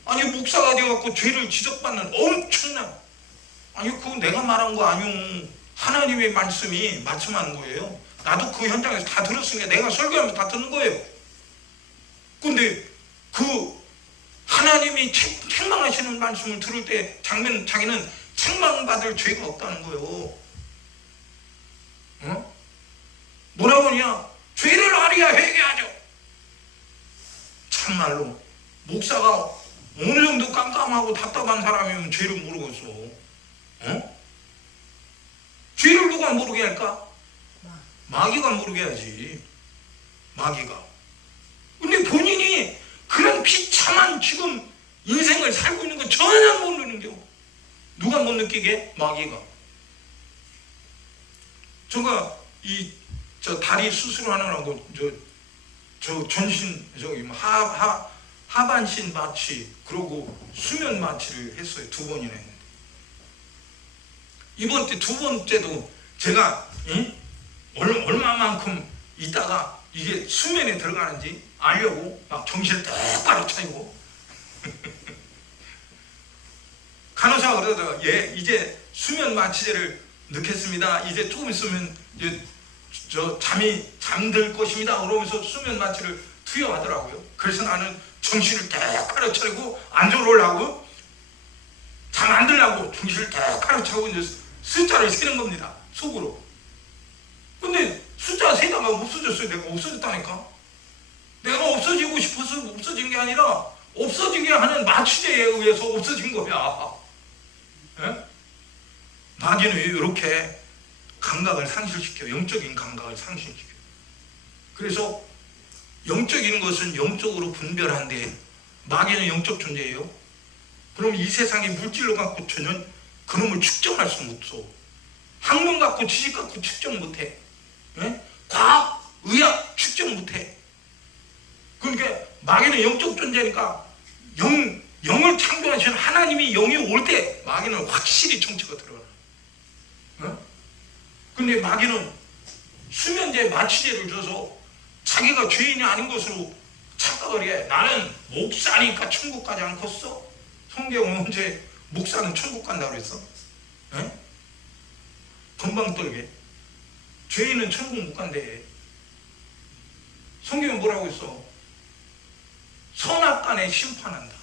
아니 목사가 되어갖고 죄를 지적받는 엄청난, 아니 그거 내가 말한 거 아니오. 하나님의 말씀이 말씀하는 거예요. 나도 그 현장에서 다 들었으니까 내가 설교하면서 다 듣는 거예요. 근데 그 하나님이 책망하시는 말씀을 들을 때 자기는 책망받을 죄가 없다는 거예요. 어? 뭐라고 하냐? 죄를 알아야 회개하죠. 참말로 목사가 어느 정도 깜깜하고 답답한 사람이면 죄를 모르겠어. 어? 죄를 누가 모르게 할까? 마귀가 모르게 하지. 마귀가. 근데 본인이 그런 비참한 지금 인생을 살고 있는 거 전혀 못 느끼는겨. 누가 못 느끼게? 마귀가. 제가 저 다리 수술하느라고 저 전신 하반신 마취 그리고 수면 마취를 했어요. 2번이나 했는데 이번 때 2번째도 제가 얼마만큼 있다가 이게 수면에 들어가는지 알려고 막 정신을 똑바로 차리고 간호사가 그러다가 예 이제 수면 마취제를 넣겠습니다. 이제 조금 있으면 이제 잠들 것입니다. 그러면서 수면 마취를 투여하더라고요. 그래서 나는 정신을 똑바로 차리고 안 졸으려고 잠 안 들려고 정신을 똑바로 차리고 이제 숫자를 세는 겁니다. 속으로. 근데 숫자 세다가 없어졌어요. 내가 없어졌다니까. 내가 없어지고 싶어서 없어진 게 아니라 없어지게 하는 마취제에 의해서 없어진 거야. 예? 마귀는 이렇게 감각을 상실시켜요. 영적인 감각을 상실시켜요. 그래서 영적인 것은 영적으로 분별한데 마귀는 영적 존재예요. 그럼 이 세상의 물질로 갖고 전혀 그놈을 측정할 수는 없어. 학문 갖고 지식 갖고 측정 못해. 예? 과학, 의학 측정 못해. 그러니까 마귀는 영적 존재니까 영을 창조하신 하나님이 영이 올 때 마귀는 확실히 정체가 들어가요. 근데 마귀는 수면제 마취제를 줘서 자기가 죄인이 아닌 것으로 착각을 해. 나는 목사니까 천국 가지 않겠어? 성경은 언제 목사는 천국 간다고 그랬어? 에? 금방 떨게. 죄인은 천국 못 간대. 성경은 뭐라고 했어? 선악간에 심판한다.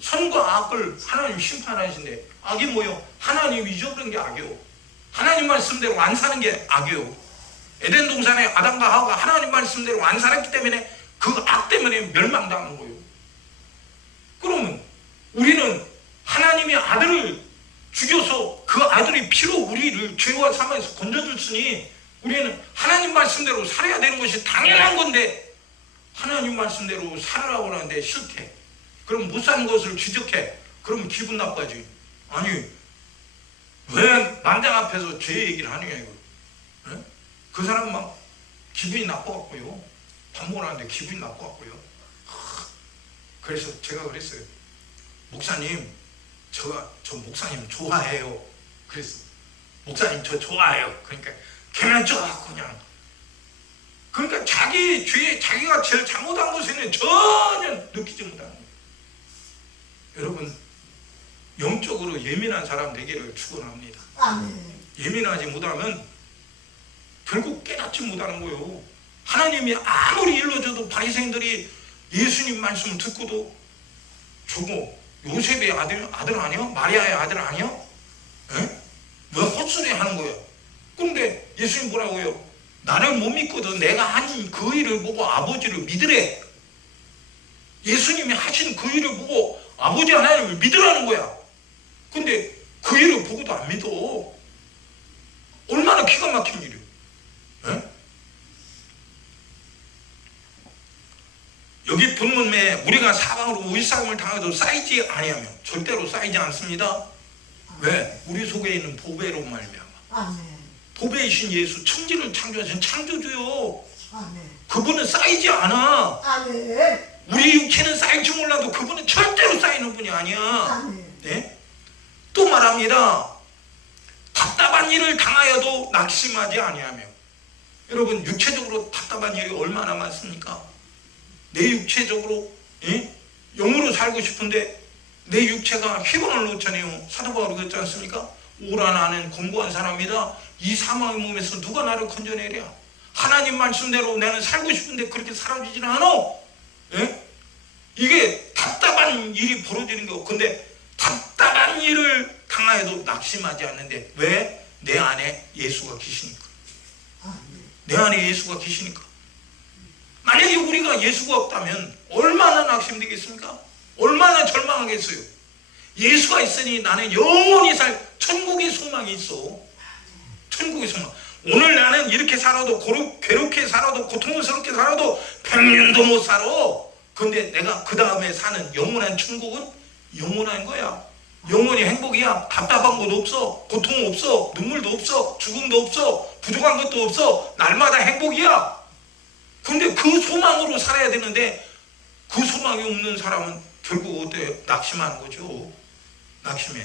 선과 악을 하나님 심판하신대. 악이 뭐요? 하나님 잊어버린 게 악이요. 하나님 말씀대로 안 사는 게 악이요. 에덴 동산에 아담과 하와가 하나님 말씀대로 안 살았기 때문에 그 악 때문에 멸망당한 거예요. 그러면 우리는 하나님의 아들을 죽여서 그 아들의 피로 우리를 죄와 사망에서 건져줬으니 우리는 하나님 말씀대로 살아야 되는 것이 당연한 건데 하나님 말씀대로 살아라고 하는데 싫대. 그럼 못 사는 것을 지적해. 그러면 기분 나빠지. 아니 왜 만장 앞에서 죄 얘기를 하느냐 이거. 네? 그 사람 막 기분이 나빠갖고요. 밥 먹으라는데 기분이 나빠갖고요. 그래서 제가 그랬어요. 목사님 저 목사님 좋아해요. 그래서 목사님 저 좋아해요. 그러니까 걔는 그냥 그러니까 자기 죄에 자기가 제일 잘못한 것에는 전혀 느끼지 못하는 거예요. 여러분 영적으로 예민한 사람 되기를 축원합니다. 예민하지 못하면 결국 깨닫지 못하는 거예요. 하나님이 아무리 일러줘도 바리새인들이 예수님 말씀 듣고도 저거 요셉의 아들 아니야? 마리아의 아들 아니야? 에? 왜 헛소리 하는 거야? 그런데 예수님 뭐라고요? 나를 못 믿거든 내가 한 그 일을 보고 아버지를 믿으래. 예수님이 하신 그 일을 보고 아버지 하나님을 믿으라는 거야. 근데 그 일을 보고도 안 믿어. 얼마나 기가 막힌 일이야. 에? 여기 본문에 우리가 사방으로 일상을 당해도 쌓이지 아니하며 절대로 쌓이지 않습니다. 왜? 우리 속에 있는 보배로 말미암아. 보배이신 예수 천지를 창조하신 창조주요. 그분은 쌓이지 않아. 우리 육체는 쌓일지 몰라도 그분은 절대로 쌓이는 분이 아니야. 네? 또 말합니다. 답답한 일을 당하여도 낙심하지 아니하며. 여러분 육체적으로 답답한 일이 얼마나 많습니까? 내 육체적으로 영으로 살고 싶은데 내 육체가 희망을 놓잖아요. 사도 바울이 그랬지 않습니까? 오라 나는 공고한 사람이다. 이 사망의 몸에서 누가 나를 건져내랴. 하나님 말씀대로 나는 살고 싶은데 그렇게 살아지질 않아. 이게 답답한 일이 벌어지는 거. 근데 답답한 일을 당하여도 낙심하지 않는데 왜? 내 안에 예수가 계시니까. 내 안에 예수가 계시니까. 만약에 우리가 예수가 없다면 얼마나 낙심되겠습니까? 얼마나 절망하겠어요? 예수가 있으니 나는 영원히 살 천국의 소망이 있어. 천국의 소망. 오늘 나는 이렇게 살아도 괴롭게 살아도 고통스럽게 살아도 100년도 못 살아. 근데 내가 그 다음에 사는 영원한 천국은 영원한 거야. 영원히 행복이야. 답답한 것도 없어. 고통 없어. 눈물도 없어. 죽음도 없어. 부족한 것도 없어. 날마다 행복이야. 근데 그 소망으로 살아야 되는데 그 소망이 없는 사람은 결국 어때요? 낙심하는 거죠. 낙심해.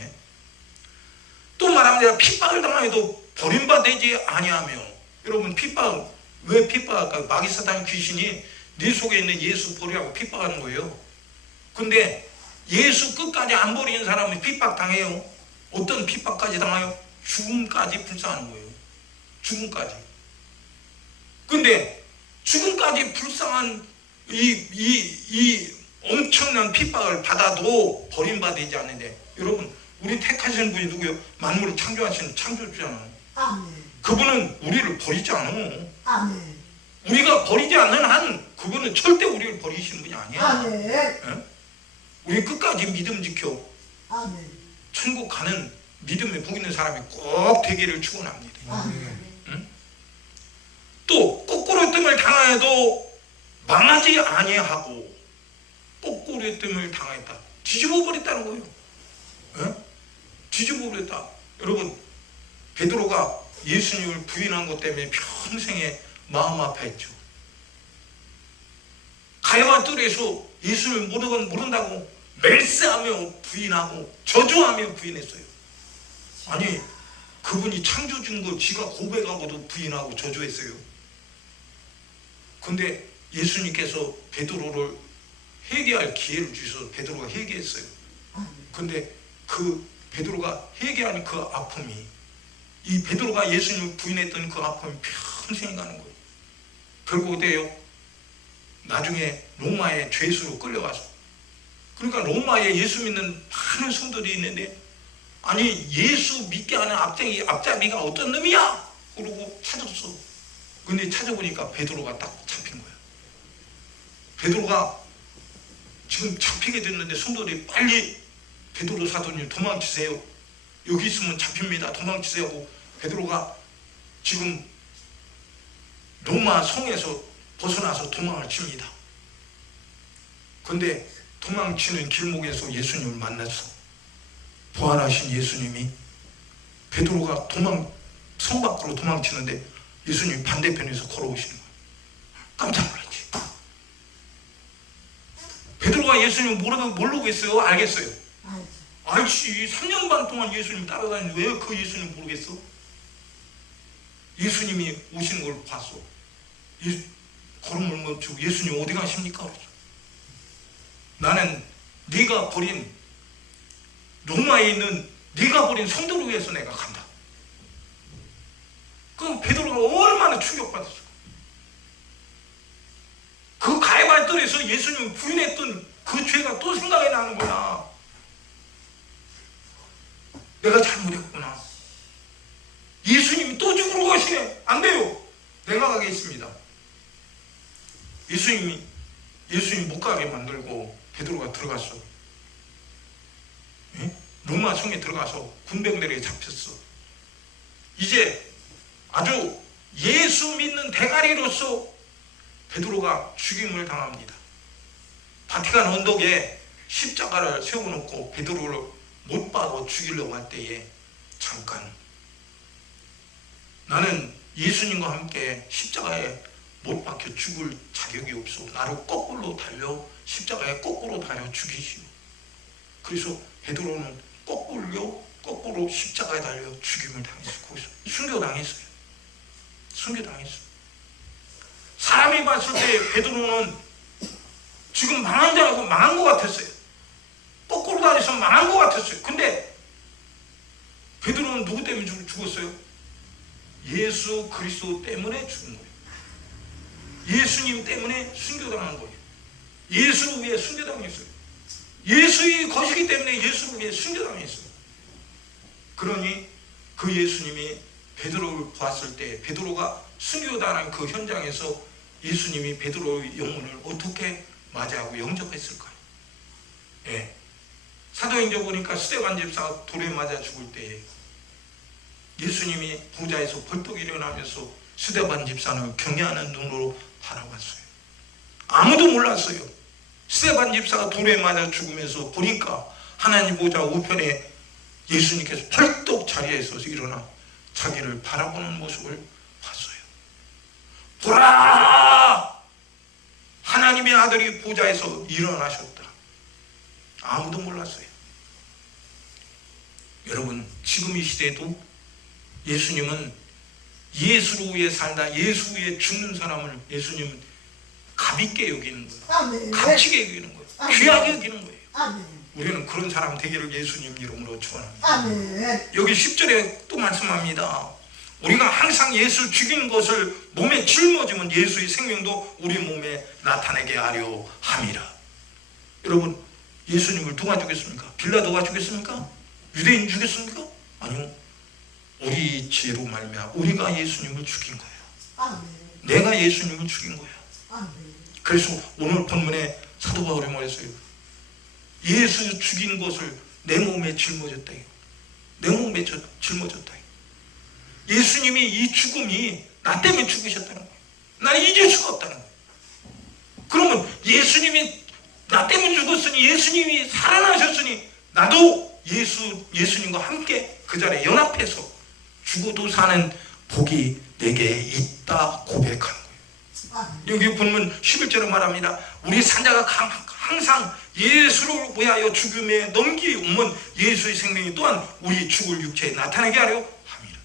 또 말하면 핍박을 당해도 버림받지 아니하며. 여러분 핍박 왜 핍박할까? 마귀 사탄 귀신이 네 속에 있는 예수 버리라고 핍박하는 거예요. 근데 예수 끝까지 안 버리는 사람은 핍박당해요. 어떤 핍박까지 당해요? 죽음까지 불쌍하는 거예요. 죽음까지. 근데 죽음까지 불쌍한 이 엄청난 핍박을 받아도 버림받지 않는데 여러분 우리 택하시는 분이 누구예요? 만물을 창조하시는 창조주잖아요. 그분은 우리를 버리지 않아. 우리가 버리지 않는 한 그분은 절대 우리를 버리시는 분이 아니야. 우리 끝까지 믿음 지켜 천국 가는 믿음에 복 있는 사람이 꼭 되기를 축원합니다. 또 거꾸로뜸을 당하여도 망하지 아니하고. 거꾸로뜸을 당했다. 뒤집어 버렸다는 거예요. 뒤집어 버렸다. 여러분 베드로가 예수님을 부인한 것 때문에 평생에 마음 아파했죠. 가야와 뜰에서 예수를 모른다고 멜세하며 부인하고 저주하며 부인했어요. 아니 그분이 창조주인 걸 지가 고백하고도 부인하고 저주했어요. 근데 예수님께서 베드로를 회개할 기회를 주셔서 베드로가 회개했어요. 근데 그 베드로가 회개하는 그 아픔이 이 베드로가 예수님을 부인했던 그 아픔이 평생 가는 거예요. 결국 어때요? 나중에 로마의 죄수로 끌려가서 그러니까 로마에 예수 믿는 많은 성도들이 있는데 아니 예수 믿게 하는 앞잡이가 어떤 놈이야? 그러고 찾았어. 근데 찾아보니까 베드로가 딱 잡힌 거예요. 베드로가 지금 잡히게 됐는데 성도들이 빨리 베드로 사도님 도망치세요. 여기 있으면 잡힙니다. 도망치세요 하고 베드로가 지금 로마 성에서 벗어나서 도망을 칩니다. 근데 도망치는 길목에서 예수님을 만났어. 부활하신 예수님이 베드로가 성 밖으로 도망치는데 예수님이 반대편에서 걸어오시는 거예요. 깜짝 놀랐지. 베드로가 예수님 모르겠어요? 알겠어요? 알지. 3년 반 동안 예수님 따라다니는데 왜 그 예수님 모르겠어? 예수님이 오시는 걸 봤어. 걸음을 멈추고 예수님 어디 가십니까? 그랬어. 나는 네가 버린 로마에 있는 네가 버린 성도를 위해서 내가 간다. 그럼 베드로가 얼마나 충격받았어. 그 가해발들에서 예수님을 부인했던 그 죄가 또 생각이 나는 거야. 내가 잘못했구나. 예수님이 또 죽을 것이네. 안 돼요. 내가 가겠습니다. 예수님이 못 가게 만들고 베드로가 들어갔어. 로마 성에 들어가서 군병들에게 잡혔어. 이제 아주 예수 믿는 대가리로서 베드로가 죽임을 당합니다. 바티칸 언덕에 십자가를 세워놓고 베드로를 못 박아 죽이려고 할 때에 잠깐 나는 예수님과 함께 십자가에 못 박혀 죽을 자격이 없어. 나를 거꾸로 달려 십자가에 거꾸로 달려 죽이시오. 그래서 베드로는 거꾸로 십자가에 달려 죽임을 당했어요. 거기서 순교당했어요. 사람이 봤을 때 베드로는 지금 망한 줄 알고 망한 것 같았어요. 거꾸로 다녀서 망한 것 같았어요. 근데 베드로는 누구 때문에 죽었어요? 예수 그리스도 때문에 죽은 거예요. 예수님 때문에 순교당한 거예요. 예수를 위해 순교당했어요. 예수의 것이기 때문에 예수를 위해 순교당했어요. 그러니 그 예수님이 베드로를 보았을 때 베드로가 순교당한 그 현장에서 예수님이 베드로의 영혼을 어떻게 맞이하고 영접했을까요? 예. 사도행전 보니까 스데반 집사가 돌에 맞아 죽을 때 예수님이 부자에서 벌떡 일어나면서 스데반 집사는 경외하는 눈으로 바라봤어요. 아무도 몰랐어요. 스데반 집사가 돌에 맞아 죽으면서 보니까 하나님 보좌 우편에 예수님께서 벌떡 자리에서 일어나 자기를 바라보는 모습을 봤어요. 보라! 하나님의 아들이 보좌에서 일어나셨다. 아무도 몰랐어요. 여러분, 지금 이 시대에도 예수님은 예수를 위해 살다 예수 위해 죽는 사람을 예수님은 가볍게 여기는 거예요. 값지게 여기는 거예요. 귀하게 여기는 거예요. 아멘. 우리는 그런 사람 되기를 예수님 이름으로 축원합니다. 아멘. 여기 10절에 또 말씀합니다. 우리가 항상 예수를 죽이는 것을 몸에 짊어지면 예수의 생명도 우리 몸에 나타내게 하려 함이라. 여러분, 예수님을 누가 죽였습니까? 빌라도가 죽였습니까? 유대인 죽였습니까? 아니요. 우리 죄로 말미암아 우리가 예수님을 죽인 거예요. 아멘. 내가 예수님을 죽인 거예요. 아멘. 그래서 오늘 본문에 사도 바울이 말했어요. 예수 죽인 것을 내 몸에 짊어졌다. 내 몸에 짊어졌다. 예수님이 이 죽음이 나 때문에 죽으셨다는 거예요. 나 잊을 수가 없다는 거예요. 그러면 예수님이 나 때문에 죽었으니 예수님이 살아나셨으니 나도 예수님과 함께 그 자리에 연합해서 죽어도 사는 복이 내게 있다 고백하는 거예요. 여기 본문 11절에 말합니다. 우리 산자가 항상 예수를 위하여 죽음에 넘기면 예수의 생명이 또한 우리 죽을 육체에 나타나게 하려 합니다.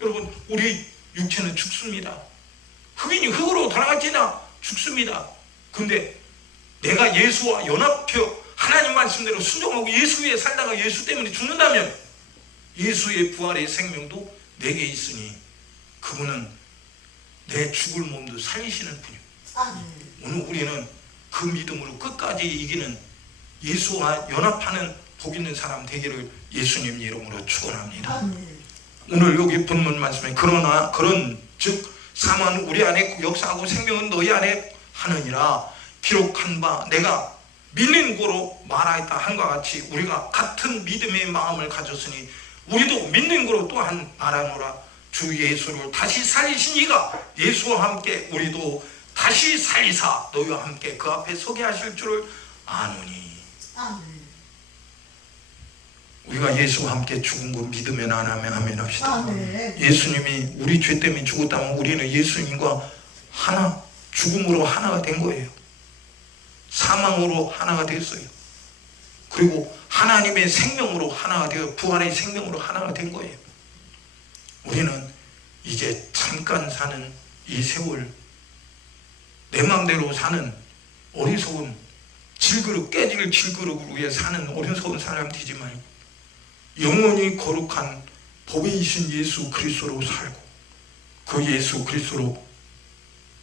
여러분, 우리 육체는 죽습니다. 흑인이 흙으로 돌아갈지나 죽습니다. 근데 내가 예수와 연합혀 하나님 말씀대로 순종하고 예수 위에 살다가 예수 때문에 죽는다면 예수의 부활의 생명도 내게 있으니 그분은 내 죽을 몸도 살리시는 분이에요. 오늘 우리는 그 믿음으로 끝까지 이기는 예수와 연합하는 복 있는 사람 되기를 예수님 이름으로 축원합니다. 오늘 여기 본문 말씀에 그러나 즉 사망은 우리 안에 역사하고 생명은 너희 안에 하느니라. 기록한 바 내가 믿는 거로 말하였다 한과 같이 우리가 같은 믿음의 마음을 가졌으니 우리도 믿는 거로 또한 말하노라. 주 예수를 다시 살리신 이가 예수와 함께 우리도 다시 살리사 너희와 함께 그 앞에 서게 하실 줄을 아노니. 아멘. 우리가 예수와 함께 죽은 거 믿으면 안 하면 아멘 합시다. 아멘. 예수님이 우리 죄 때문에 죽었다면 우리는 예수님과 하나, 죽음으로 하나가 된 거예요. 사망으로 하나가 됐어요. 그리고 하나님의 생명으로 하나가 되어 부활의 생명으로 하나가 된 거예요. 우리는 이제 잠깐 사는 이 세월, 내 마음대로 사는 어리석은 질그릇 깨질 질그릇을 위해 사는 어리석은 사람들이지만 영원히 거룩한 보배이신 예수 그리스도로 살고 그 예수 그리스도로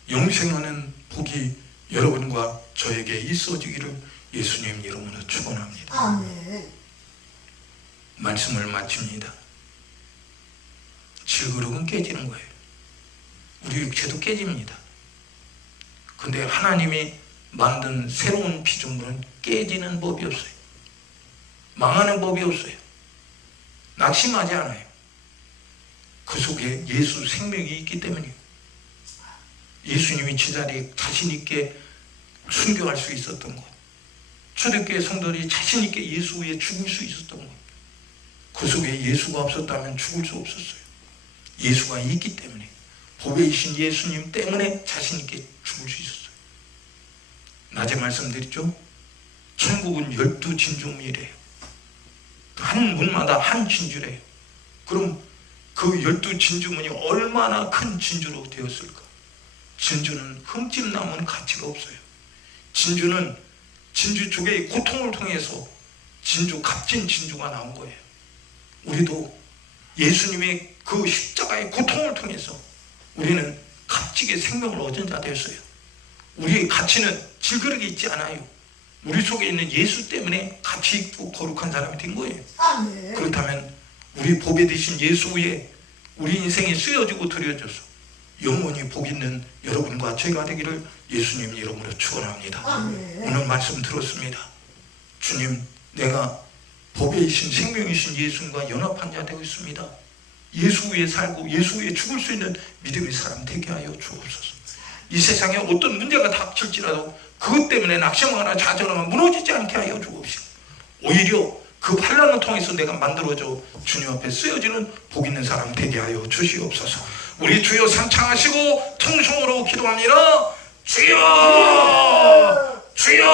영생하는 복이 여러분과 저에게 있어지기를 예수님 이름으로 축원합니다. 아멘. 말씀을 마칩니다. 질그릇은 깨지는 거예요. 우리 육체도 깨집니다. 근데 하나님이 만든 새로운 피조물은 깨지는 법이 없어요. 망하는 법이 없어요. 낙심하지 않아요. 그 속에 예수 생명이 있기 때문이에요. 예수님이 제자리에 자신 있게 순교할 수 있었던 것, 초대교회 성도들이 자신 있게 예수 위에 죽을 수 있었던 것, 그 속에 예수가 없었다면 죽을 수 없었어요. 예수가 있기 때문에, 보배이신 예수님 때문에 자신 있게 죽을 수 있었어요. 낮에 말씀드렸죠? 천국은 12진주문이래요. 한 문마다 한 진주래요. 그럼 그 12진주문이 얼마나 큰 진주로 되었을까? 진주는 흠집 남은 가치가 없어요. 진주는 진주 쪽의 고통을 통해서 값진 진주가 나온 거예요. 우리도 예수님의 그 십자가의 고통을 통해서 우리는 값지게 생명을 얻은 자 되었어요. 우리의 가치는 질그릇에 있지 않아요. 우리 속에 있는 예수 때문에 가치 있고 거룩한 사람이 된 거예요. 아멘. 그렇다면 우리 복이 되신 예수 위에 우리 인생이 쓰여지고 드려져서 영원히 복 있는 여러분과 제가 되기를 예수님 이름으로 축원합니다. 아멘. 오늘 말씀 들었습니다. 주님, 내가 보배이신 생명이신 예수님과 연합한 자 되고 있습니다. 예수 위에 살고 예수 위에 죽을 수 있는 믿음의 사람 되게 하여 주옵소서. 이 세상에 어떤 문제가 닥칠지라도 그것 때문에 낙심하거나 좌절하거나 무너지지 않게 하여 주옵시고 오히려 그 환난을 통해서 내가 만들어져 주님 앞에 쓰여지는 복 있는 사람 되게 하여 주시옵소서. 우리 주여 삼창하시고 통성으로 기도합니다. 주여! 주여!